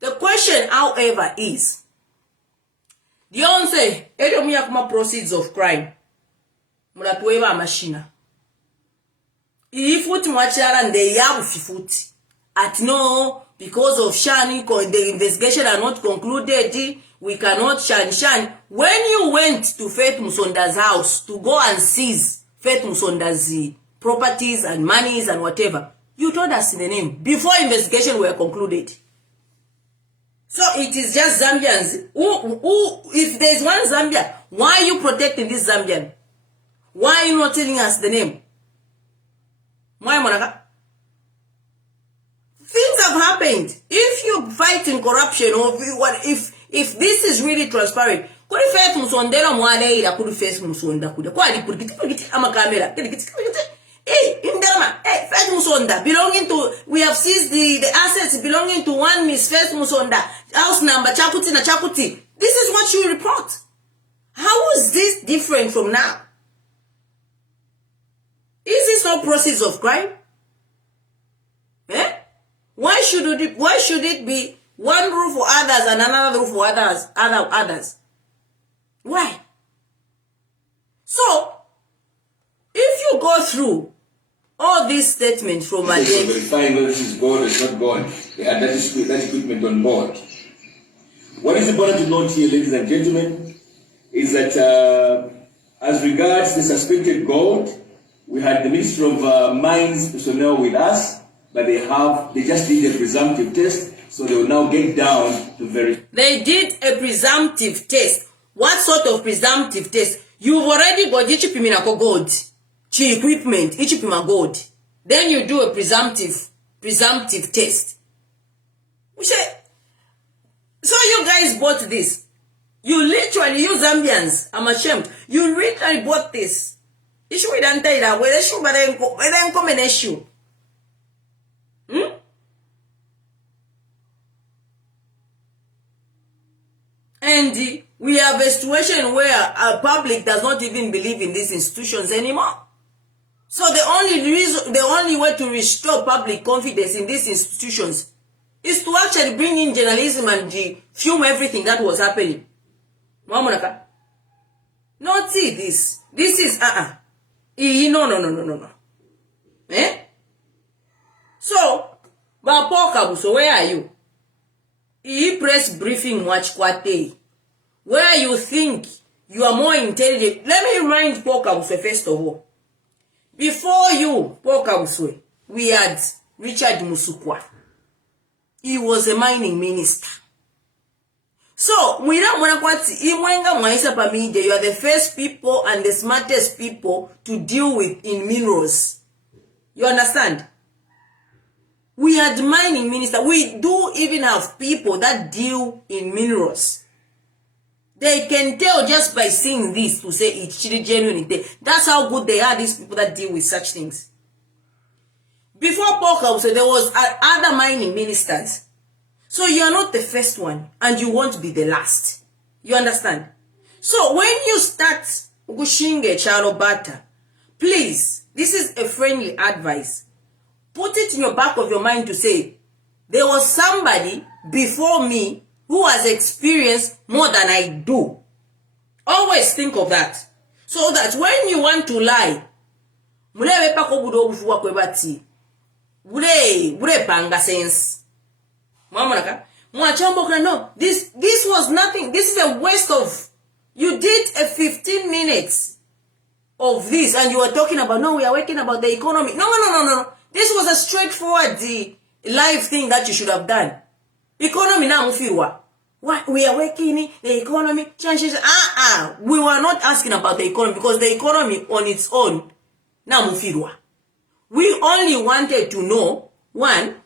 The question, however, is, Dion say, Edomiakuma proceeds of crime. Mulatueva machina. Ifuti mwachala and they have fifuti. At no, because of Shani, the investigation are not concluded, we cannot shan. When you went to Faith Musonda's house to go and seize Faith Musonda's properties and monies and whatever, you told us in the name before investigation were concluded. So it is just Zambians. Who, if there's one Zambia, why are you protecting this Zambian? Why are you not telling us the name? Why, Monaca? Things have happened. If you fight in corruption, or if this is really transparent, could you face Musondera Mwane, could you face Musonda? Could you ama camera? Hey, Indama, hey, Faith Musonda, belonging to, we have seized the assets belonging to one Miss Faith Musonda, house number, Chakuti na Chakuti. This is what you report. How is this different from now? Is this no process of crime? Eh? Why should it be one roof for others and another roof for others? Why? So, if you go through all these statements from They were Upnd. verifying whether this is gold or it's not gold. They had that equipment on board. What is important to note here, ladies and gentlemen, is that as regards the suspected gold, we had the Ministry of Mines personnel with us, but they just did a presumptive test, so they will now get down to verify. They did a presumptive test. What sort of presumptive test? You've already got ichipimina gold, chi equipment, ichipima gold. Then you do a presumptive test. So you guys bought this. You literally, you Zambians, I'm ashamed. You literally bought this. Issue with Antaida, whether issue, but then come an issue. And we have a situation where our public does not even believe in these institutions anymore. So the only way to restore public confidence in these institutions is to actually bring in journalism and film everything that was happening. Not see this. This is no. Eh? So, so where are you? Press briefing watch kwate. Where you think you are more intelligent. Let me remind Pokabuswe first of all. Before you, Pokabuswe, we had Richard Musukwa. He was a mining minister. So, you are the first people and the smartest people to deal with in minerals. You understand? We had mining minister. We do even have people that deal in minerals. They can tell just by seeing this to say it's really genuine. That's how good they are, these people that deal with such things. Before Poka, so there was other mining ministers. So you are not the first one, and you won't be the last. You understand? So when you start Gushinge Charobata, please, this is a friendly advice. Put it in your back of your mind to say, there was somebody before me who has experienced more than I do. Always think of that. So that when you want to lie, panga sense. No, this was nothing. This is a waste of, you did a 15 minutes of this and you were talking about, no, we are working about the economy. No. This was a straightforward live thing that you should have done. Economy na mufirwa. What we are working in the economy changes. We were not asking about the economy because the economy on its own na mufirwa. We only wanted to know, one,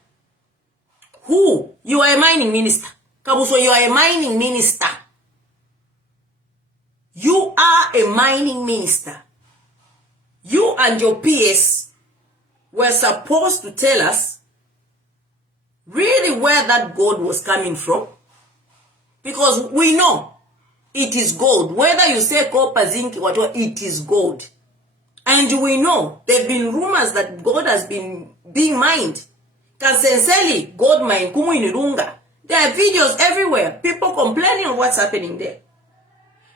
who you are a mining minister. Kabuso, you are a mining minister. You are a mining minister. You and your PS were supposed to tell us really where that gold was coming from. Because we know it is gold. Whether you say copper, zinc, whatever, it is gold. And we know there have been rumors that gold has been being mined. Kansenseli, gold mine, Kumu in Irunga. There are videos everywhere. People complaining of what's happening there.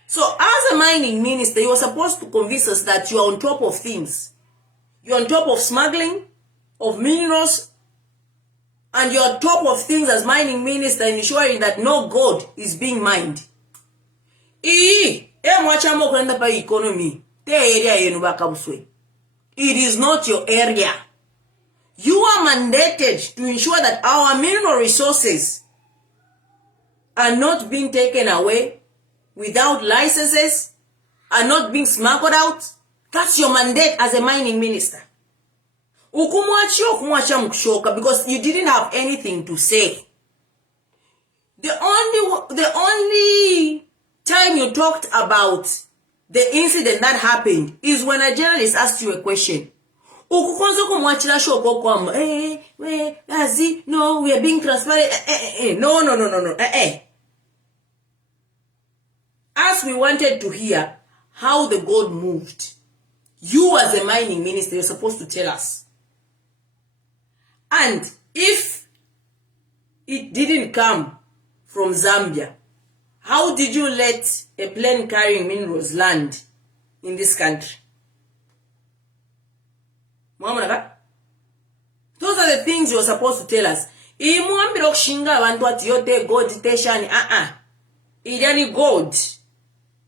So as a mining minister, you are supposed to convince us that you are on top of things. You're on top of smuggling, of minerals, and you're on top of things as mining minister, ensuring that no gold is being mined. Economy. It is not your area. You are mandated to ensure that our mineral resources are not being taken away without licenses, are not being smuggled out. That's your mandate as a mining minister. Because you didn't have anything to say. The only time you talked about the incident that happened is when a journalist asked you a question. No, we are being transparent. No. As we wanted to hear how the gold moved, you as a mining minister, you're supposed to tell us. And if it didn't come from Zambia, how did you let a plane carrying minerals land in this country? Those are the things you're supposed to tell us. Imuambira okushinga abantu ati yote gold station. Iriani gold.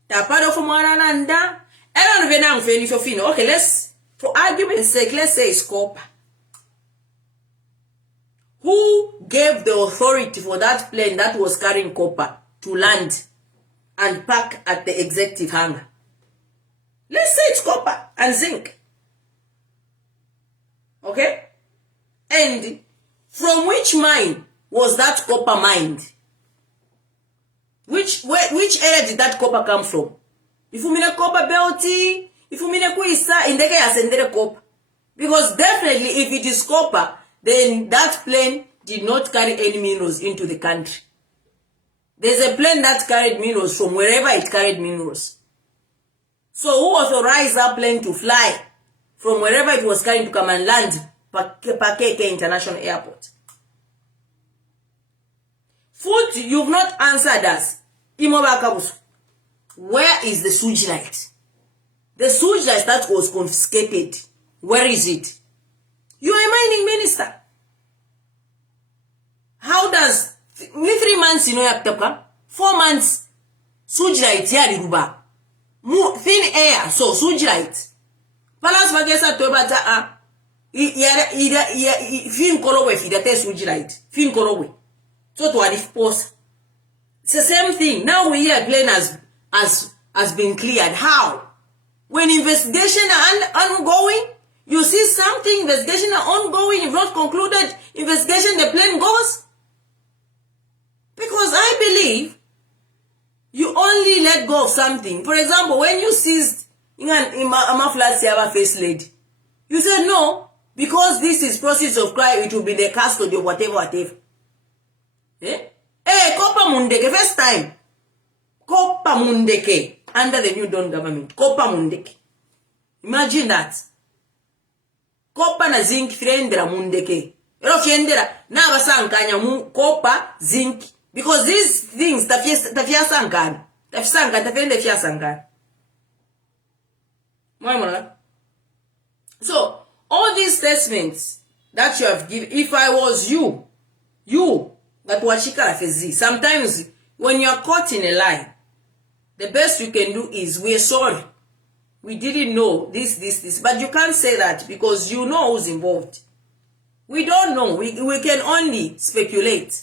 Tapado for mwanananda. Elan venang feni fofino. Okay, for argument's sake, let's say it's copper. Who gave the authority for that plane that was carrying copper to land and park at the executive hangar? Let's say it's copper and zinc. Okay? And from which mine was that copper mined? Which area did that copper come from? If you mean a copper belty, if you mean a kuisa, in the case of copper. Because definitely if it is copper, then that plane did not carry any minerals into the country. There's a plane that carried minerals from wherever it carried minerals. So who authorized that plane to fly from wherever it was carrying to come and land Pakeke International Airport? Food, you've not answered us. Where is the sewage light? The sewage light that was confiscated, where is it? You are a mining minister. How does 3 months in Oyaptaka, 4 months sewage light yari ruba? Thin air, so sewage light. Palas Vagesa Tobata fin kolowe fidate sewage light. Fin kolowe. So to adif post. It's the same thing. Now we hear plane has been cleared. How? When investigation are ongoing, you see something, investigation are ongoing, you've not concluded investigation, the plane goes. Because I believe you only let go of something. For example, when you seized in a flat server face lady, you said no, because this is process of crime, it will be the custody or whatever. Kopa Mundeke, first time. Kopa Mundeke, under the new Don government. Kopa Mundeke. Imagine that. Kopa na zinc friendera Mundeke. Ero friendera, na basankanya mu kopa, zinc. Because these things, tafia sankan. Tafia sankan. So, all these statements that you have given, if I was you, that washika fezi. Sometimes when you are caught in a lie, the best you can do is we're sorry. We didn't know this. But you can't say that because you know who's involved. We don't know. We can only speculate.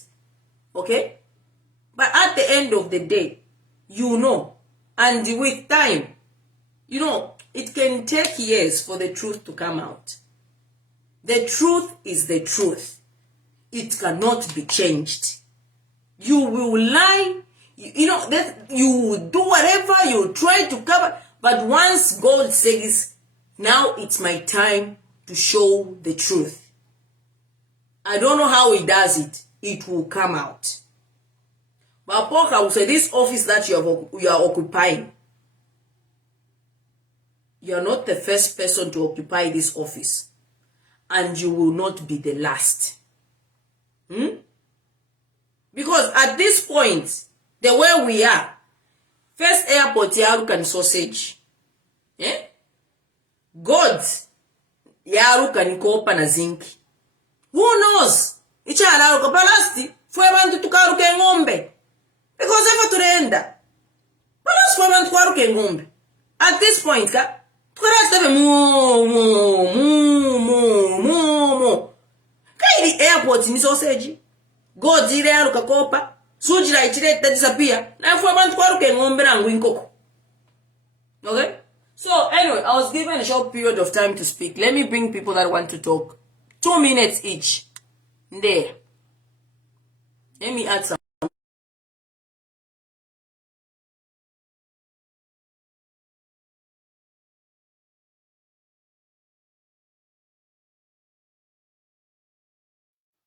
Okay? But at the end of the day, you know. And with time, you know, it can take years for the truth to come out. The truth is the truth. It cannot be changed. You will lie, you know, that you will do whatever you try to cover, but once God says, now it's my time to show the truth. I don't know how he does it. It will come out. But Poka will say, this office that you are occupying, you are not the first person to occupy this office. And you will not be the last. Because at this point, the way we are, first airport yaruka sausage. God yaruka ni kopa na zinc. Who knows? Icha yaruka palasti fue bantu tukaruke ngombe. Because ever turenda. Palas fue bantu tukaruke ngombe. At this point, tukarasta mo. Kaidi airport ni sausage. God zile yaruka kopa. Sujira itire disappear. Na fue bantu tukaruke ngombe na ngwinkoko. Okay? So anyway, I was given a short period of time to speak. Let me bring people that want to talk. 2 minutes each. There. Let me add some.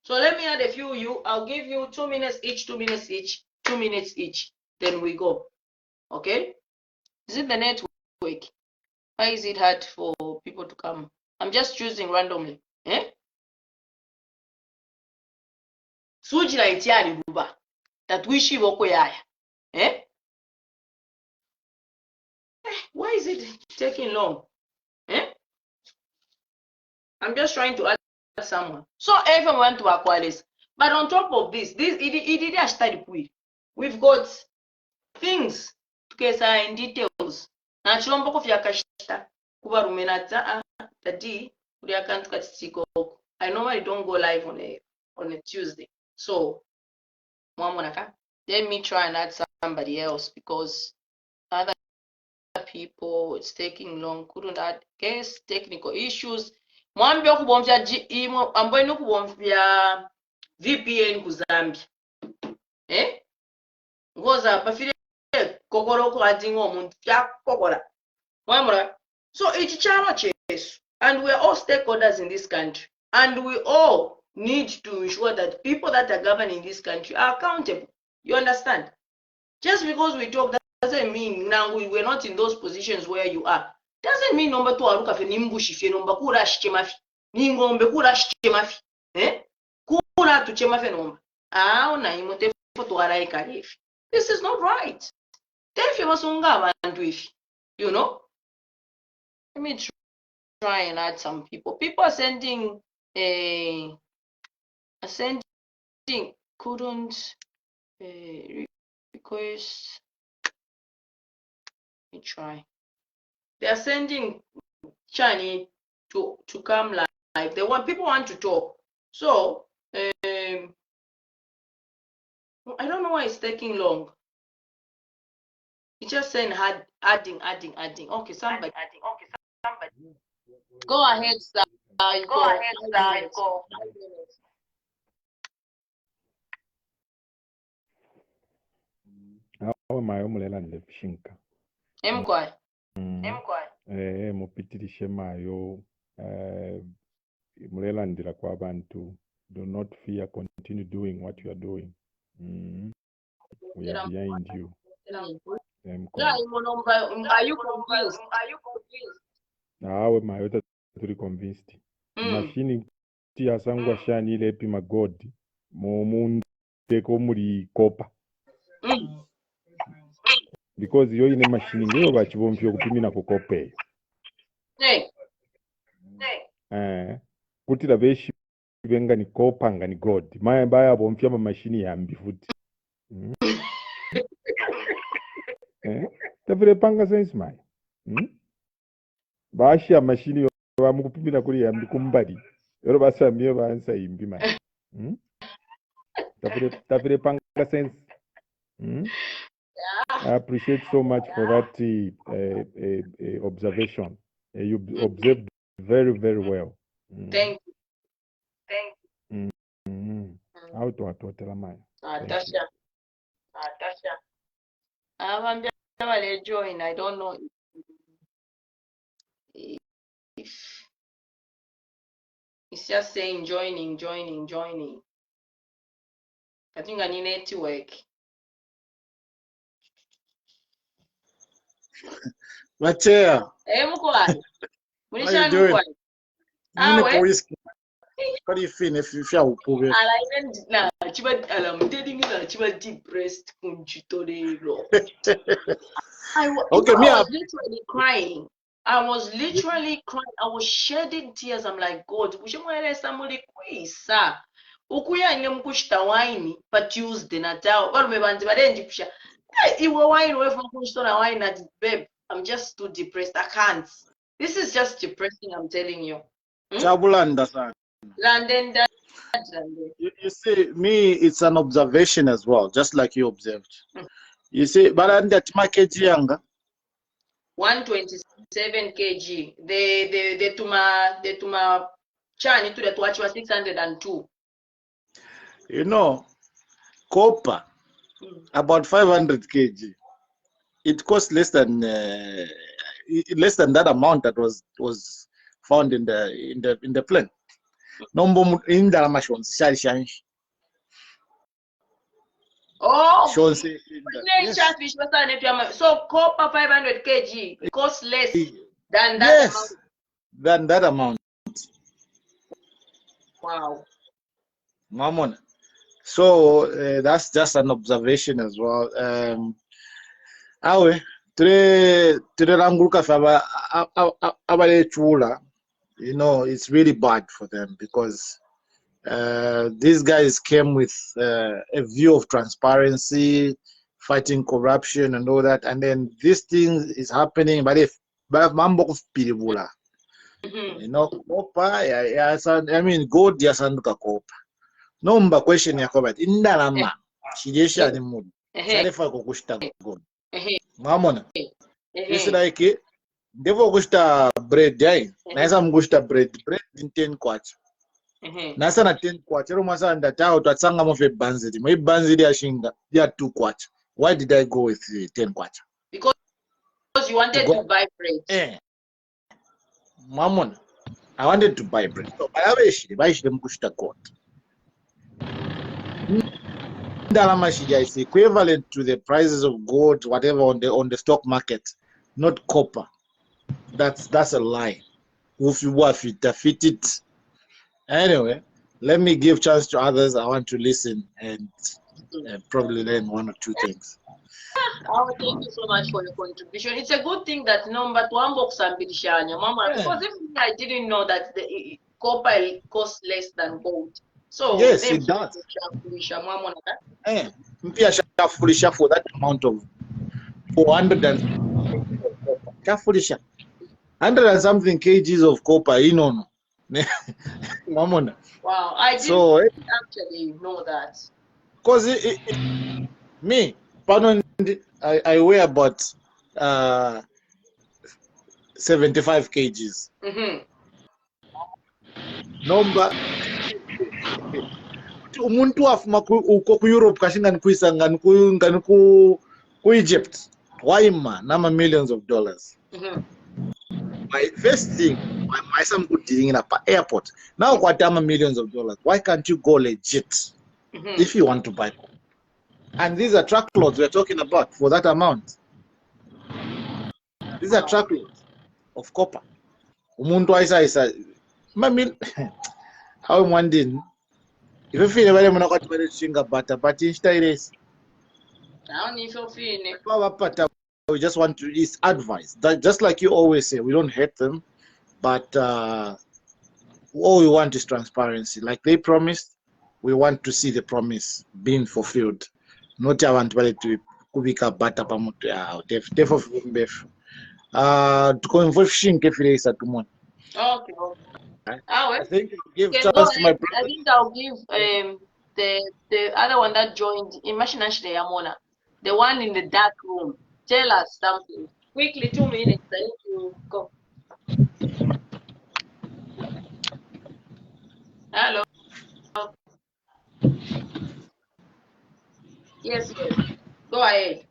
So let me add a few you. I'll give you 2 minutes each, 2 minutes each, 2 minutes each. Then we go. Okay? Is it the network? Why is it hard for people to come? I'm just choosing randomly. Sujira itiari buba. That wishi woko yaya. Why is it taking long? I'm just trying to add someone. So everyone went to Aqualis. But on top of this, we've got things tukesa in details. Na chilombo kufya kashita kuba rumenata tadi kuri akantu katiko. I normally don't go live on a Tuesday. So let me try and add somebody else because other people it's taking long. Couldn't add guess technical issues. Mwambi okubomvya ambo ino kubomvya VPN ku Zambia. Ngoza pafire kokoro ko adingo omuntu yakokora. Mwamura. So each chama chesu. And we're all stakeholders in this country. And we all need to ensure that people that are governing this country are accountable. You understand? Just because we talk, that doesn't mean now we're not in those positions where you are. Doesn't mean number 2 aruka fe nimbushi fe number kura shikemafi. Ningombe kura shikemafi. Kura tu chemafi number. Ona imote foto arai karifi. This is not right. Tefi masunga bantu ifi. You know? Let me try and add some people. People are sending couldn't request. Let me try. They are sending Chani to come live. People want to talk. So I don't know why it's taking long. It's just saying adding. Okay, somebody. Go ahead, sir. Go ahead, sir. Go. Awe mayo mulela ndefishinka. Emkwai. Mupitirishe mayo mulela ndira kwa bantu. Do not fear, continue doing what you are doing. We are behind you. Are you confused? Awe mayo turi convinced. Machine tia sangwa shani ile pima god. Teko muri kopa. Because yo ine machine ngeyo bachibomfyo kupimina kukope. Kutira beshi benga ni kopa nga ni god. Maya baya bomfya ma machine ya mbifuti. Tafire panga sense maya. Bashi ya machine yo bamukupimina kuri ya mbikumbali. Yoro basa miyo bansa imbi maya. Tafire panga sense. I appreciate so much for that observation. You observed very, very well. Thank you. How to tell my Natasha. I'm join. I don't know if it's just saying joining. I think I need network. Matea. Mkwai. How you doing? What do you feel if you feel poor? I'm telling you that you depressed. I was literally crying. I was shedding tears. I'm like, God, somebody quiza. Ukuya ine mkushita wine pa Tuesday na tao. Barume banzi badenji kusha. Iwe wine wewe mkushita wine na babe. I'm just too depressed. I can't. This is just depressing, I'm telling you. Chabulanda san. London. You see, me, it's an observation as well, just like you observed. You see, but I'm that market younger. 127 kg. The tuma chani to the watch was 602. You know, copper, about 500 kg. It costs less than that amount that was found in the plane. Number in the machine, oh, yes. So copper 500 kg costs less than that yes, amount. Than that amount. Wow. Mamon. So that's just an observation as well. Awe, tre ranguruka faba abale chula. it's really bad for them because these guys came with a view of transparency, fighting corruption and all that, and then this thing is happening. But mambo kupiribula, kopa I mean gold yasanduka kopa. Nomba question yakoba indalama shijesha ni mudu. Sarefa kukushita gold. Mamona. It's like devo kushita bread yai. Naisa mgushita bread in 10 kwacha. Nasa na 10 kwacha. Ero masa ndatao twatsanga mofe banzidi. Moi banzidi ya shinga ya 2 kwacha. Why did I go with 10 kwacha? Because you wanted to buy bread. Mamona. I wanted to buy bread. So bayishire mkushita gold. Ndalama shija is equivalent to the prices of gold, whatever on the stock market, not copper. That's a lie. If you want fit it. Anyway, let me give chance to others. I want to listen and probably learn 1 or 2 things. Thank you so much for your contribution. It's a good thing that number to unbox and mama, because even I didn't know that the copper costs less than gold. So yes, it does. For that amount of 400 and 100 and something kgs of copper, Wow, I didn't actually know that. Because me, pardon, I weigh about 75 kgs. Number umuntu afuma ku Europe kashinga nikuisa ngani ku Egypt waima nama millions of dollars. My first thing, my some good dealing in a airport. Now what millions of dollars? Why can't you go legit if you want to buy? And these are truckloads we're talking about for that amount. These are truckloads of copper. Umuntu isa how I'm wondering if you feel very much about shinga butter, but in style we just want to is advice that just like you always say, we don't hate them, but all we want is transparency. Like they promised, we want to see the promise being fulfilled. Not I want to kubika butter pamoto out. Therefore, to convert shinke filesa tomorrow. Okay. I think give okay, chance to my brother. I think I'll give the other one that joined Yamona, the one in the dark room. Tell us something quickly. 2 minutes. I need to go. Hello. Yes. Go ahead.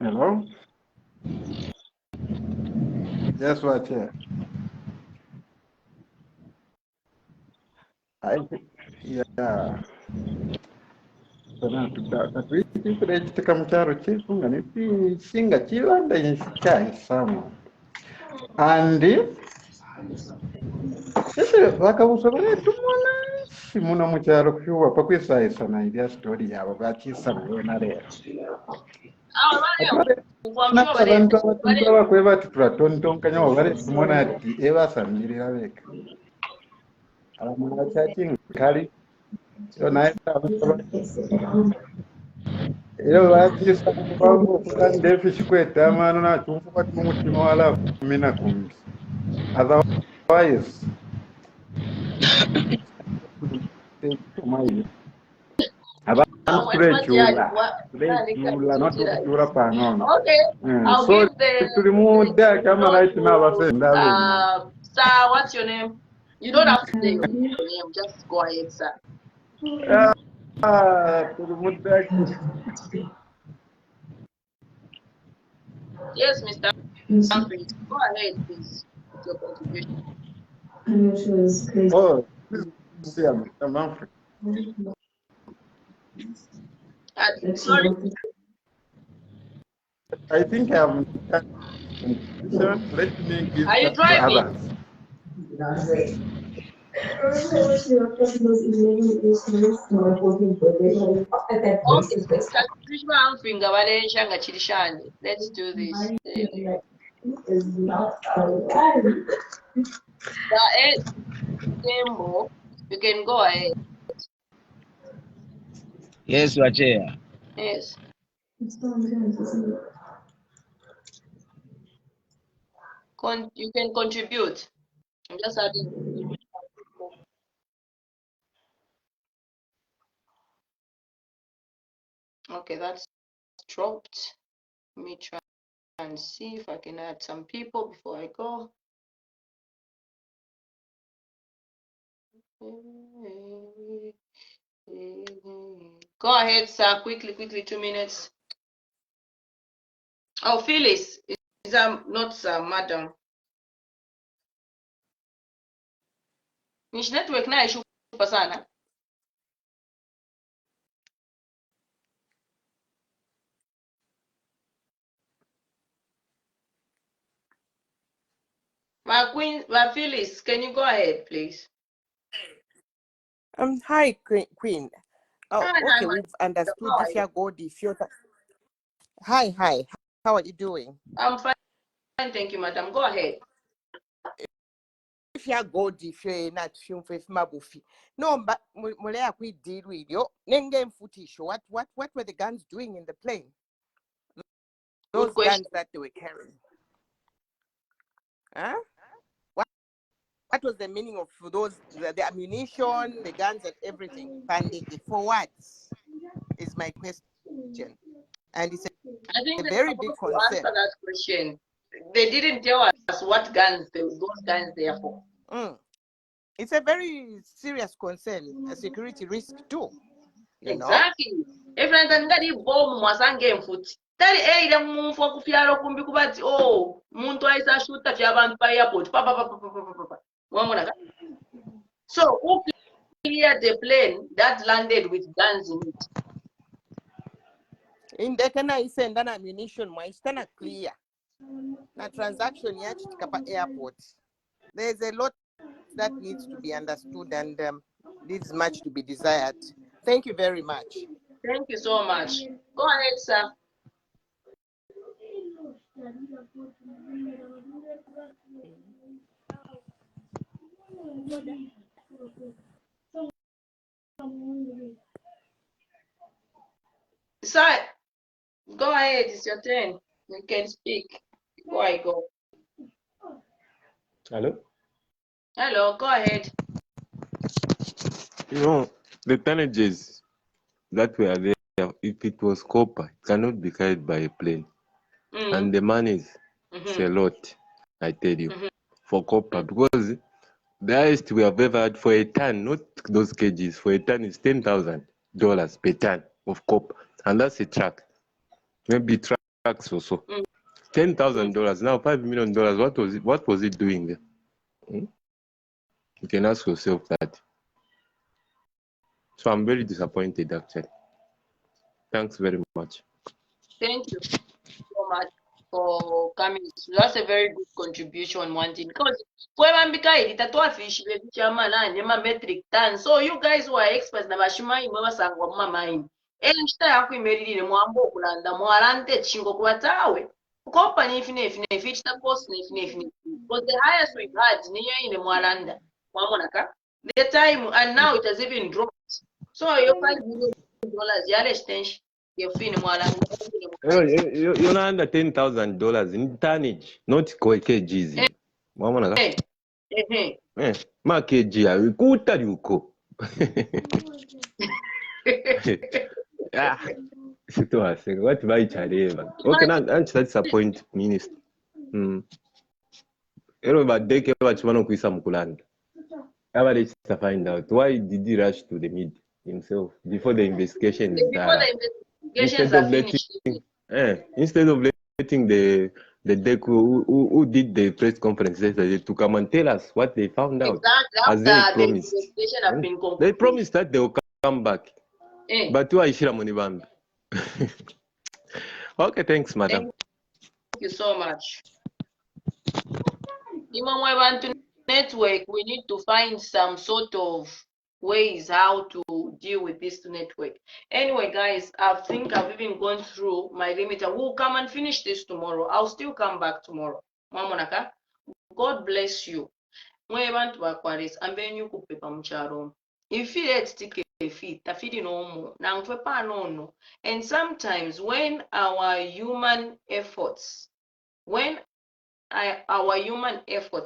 Hello. Yes, what here? Yeah. Tatuichitika mukyalo kyetu nga nekisinga kiranda kyayisamu andi ese bakabuusa baleetumuna muno mukyalo kukyuwa pakwisayisa nairya sitori yabo bakisa nayona leero abantu abakweba ati tulatontonkanya wabaleetumuna ati ebasamirira beeka alamala kyakinkali era bakisa kubangu okuganda efe kikweta amaano nakyunfuka tumutima wala kumina kumbi otherwise abantu tulekyula notukukyula panono so tuli mudda kamalaiti n'abasenda Sir, what's your name? You don't have to say your name, just go ahead, sir. Yes, Mr. Humphrey, go ahead, please, with your contribution. Oh, this is Mr. Humphrey. Sorry? I think I'm. Let me give. Are you driving? Others. Let's do this. Tembo, you can go ahead. Yes, your chair. Yes. You can contribute. I'm just adding. Okay, that's dropped. Let me try and see if I can add some people before I go. Go ahead, sir. Quickly, 2 minutes. Oh, Phyllis, is not sir, madam. Nish network na ishuka sana. My queen, my Phyllis, can you go ahead, please? Hi, Queen. Oh, Hi, okay, my we've understood how are if you? you're good, if you're... Hi. How are you doing? I'm fine, thank you, madam. Go ahead. If you're good, if you're not film with Mabufi. No, but Mulea, we deal with you. Nengame footage. What were the guns doing in the plane? Good Those question. guns that they were carrying. Huh? What was the meaning of those, the ammunition, the guns and everything? Pandeke, for what? Is my question. And it's I think a they're very big supposed to answer concern. that question. They didn't tell us what guns those guns they are for. It's a very serious concern, a security risk too, you know. Exactly. If not ngati bomb mwasange mfuti. Tari ile mumfu akufyala kumbi kubati oh muntu aisa shuta vya bantu pa airport. Pa. Mwamona ka? So who cleared the plane that landed with guns in it? In the kana send an ammunition, my stand clear. Na transaction yachi tikapa airport. There's a lot that needs to be understood and leaves much to be desired. Thank you very much. Thank you so much. Go ahead, sir. Sir, go ahead. It's your turn. You can speak before I go. Hello? Hello, go ahead. You know, the tonnages that were there, if it was copper, it cannot be carried by a plane. And the money is a lot, I tell you, for copper. Because the highest we have ever had for a ton, not those kgs, for a ton is $10,000 per ton of copper. And that's a truck. Maybe trucks also. $10,000. Now $5 million. What was it doing there? You can ask yourself that. So I'm very disappointed actually. Thanks very much. Thank you so much for coming. That's a very good contribution, one thing. Because fish metric ton. So you guys who are experts na bashima imwe basangwa mu mamaini. Enshita yakwimeririre mwambo okulanda mwalante chingo kubatawe. Kopa nifi chita cost nifi. But the highest we've had niyo ine mwalanda. Mwamonaka. The time and now it has even dropped. So your $5 million yale extension. You You're under $10,000 in tonnage, not kgs. Mwamona ka? Ma kg abikuta yuko. Ah, situaseka what bayichareva. Okay, nanchi disappoint minister. Ero badeke bachibana kuisa mukulanda. Everybody to find out why did he rush to the media himself before the investigation is done. Instead of letting the deck who did the press conference yesterday to come and tell us what they found out, as they promised. They promised that they will come back, but you are Ishira. Okay, thanks, madam. Thank you so much. Network, we need to find some sort of ways how to deal with this network. Anyway, guys, I think I've even gone through my limit. I will come and finish this tomorrow. I'll still come back tomorrow. Mamonaka, God bless you. mwe bantu bakwaresa ambenyu kupepa mcharo ifile tike fit tafidi no mo na mfepa no. And sometimes when our human efforts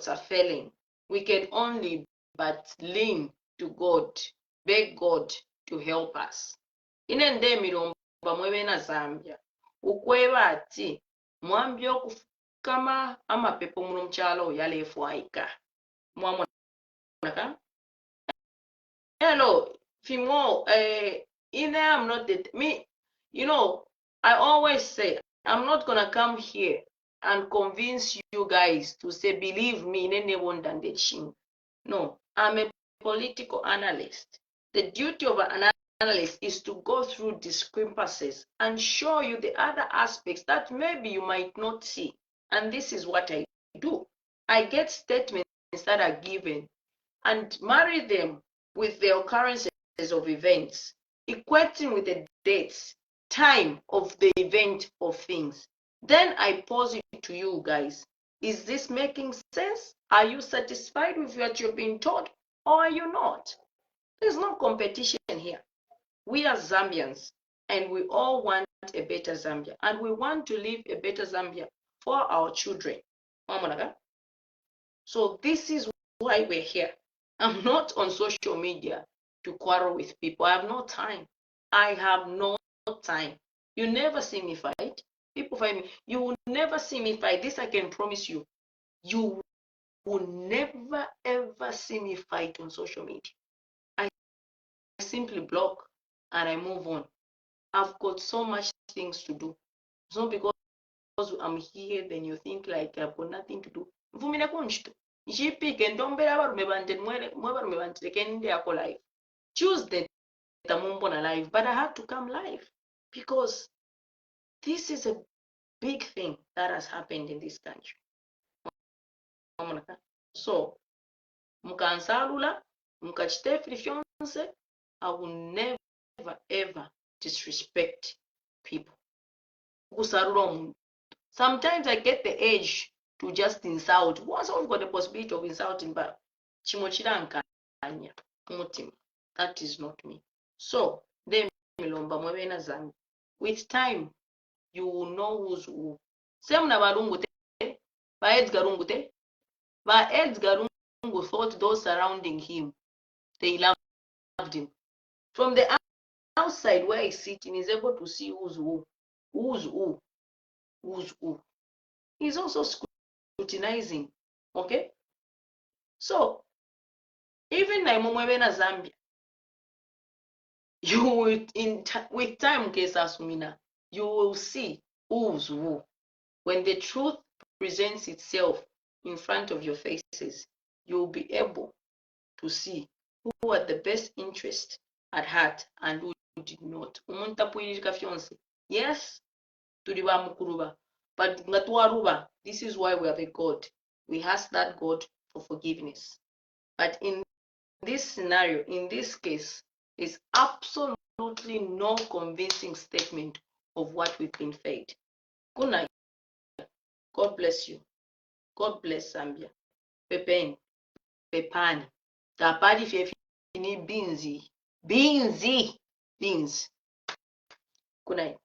are failing, we can only but lean to God, beg God to help us. Inende milomba mwewe na Zambia ukweba ati mwambio kama amapepo muno mchalo yalefwaika mwamona. Hello, Fimo, in I'm not me, I always say, I'm not gonna come here and convince you guys to say, believe me, no, I'm a political analyst. The duty of an analyst is to go through discrepancies and show you the other aspects that maybe you might not see. And this is what I do. I get statements that are given and marry them with the occurrences of events, equating with the dates, time of the event of things. Then I pose it to you guys. Is this making sense? Are you satisfied with what you're being taught, or are you not? There's no competition here. We are Zambians, and we all want a better Zambia, and we want to live a better Zambia for our children. So this is why we're here. I'm not on social media to quarrel with people. I have no time. I have no time. You never see me fight. People fight me. You will never see me fight. This I can promise you. You will never ever see me fight on social media. I simply block and I move on. I've got so much things to do. It's not because I'm here, then you think like I've got nothing to do. Tuesday tamumbona live, but I had to come live because this is a big thing that has happened in this country. So mukansalula mukachitefili fyonse, I will never ever disrespect people. Sometimes I get the urge to just insult. Once I've got the possibility of insulting, but that is not me. So then with time you will know who's who. Same na Barungu te, Edgar te. But Edgar thought those surrounding him, they loved him. From the outside where he's sitting, he's able to see who's who, who's who, who's who. He's also scrutinizing. Okay? So even Naimomwebe na Zambia, you will with time, Kesasumina, you will see who's who. When the truth presents itself in front of your faces, you will be able to see who had the best interest at heart and who did not. Yes, but this is why we have a God. We ask that God for forgiveness. But in this scenario, in this case, there's absolutely no convincing statement of what we've been fed. Good night. God bless you. God bless Zambia. Pepeni. Pepani. Tapadi fefini binzi. Binzi. Beans. Good night.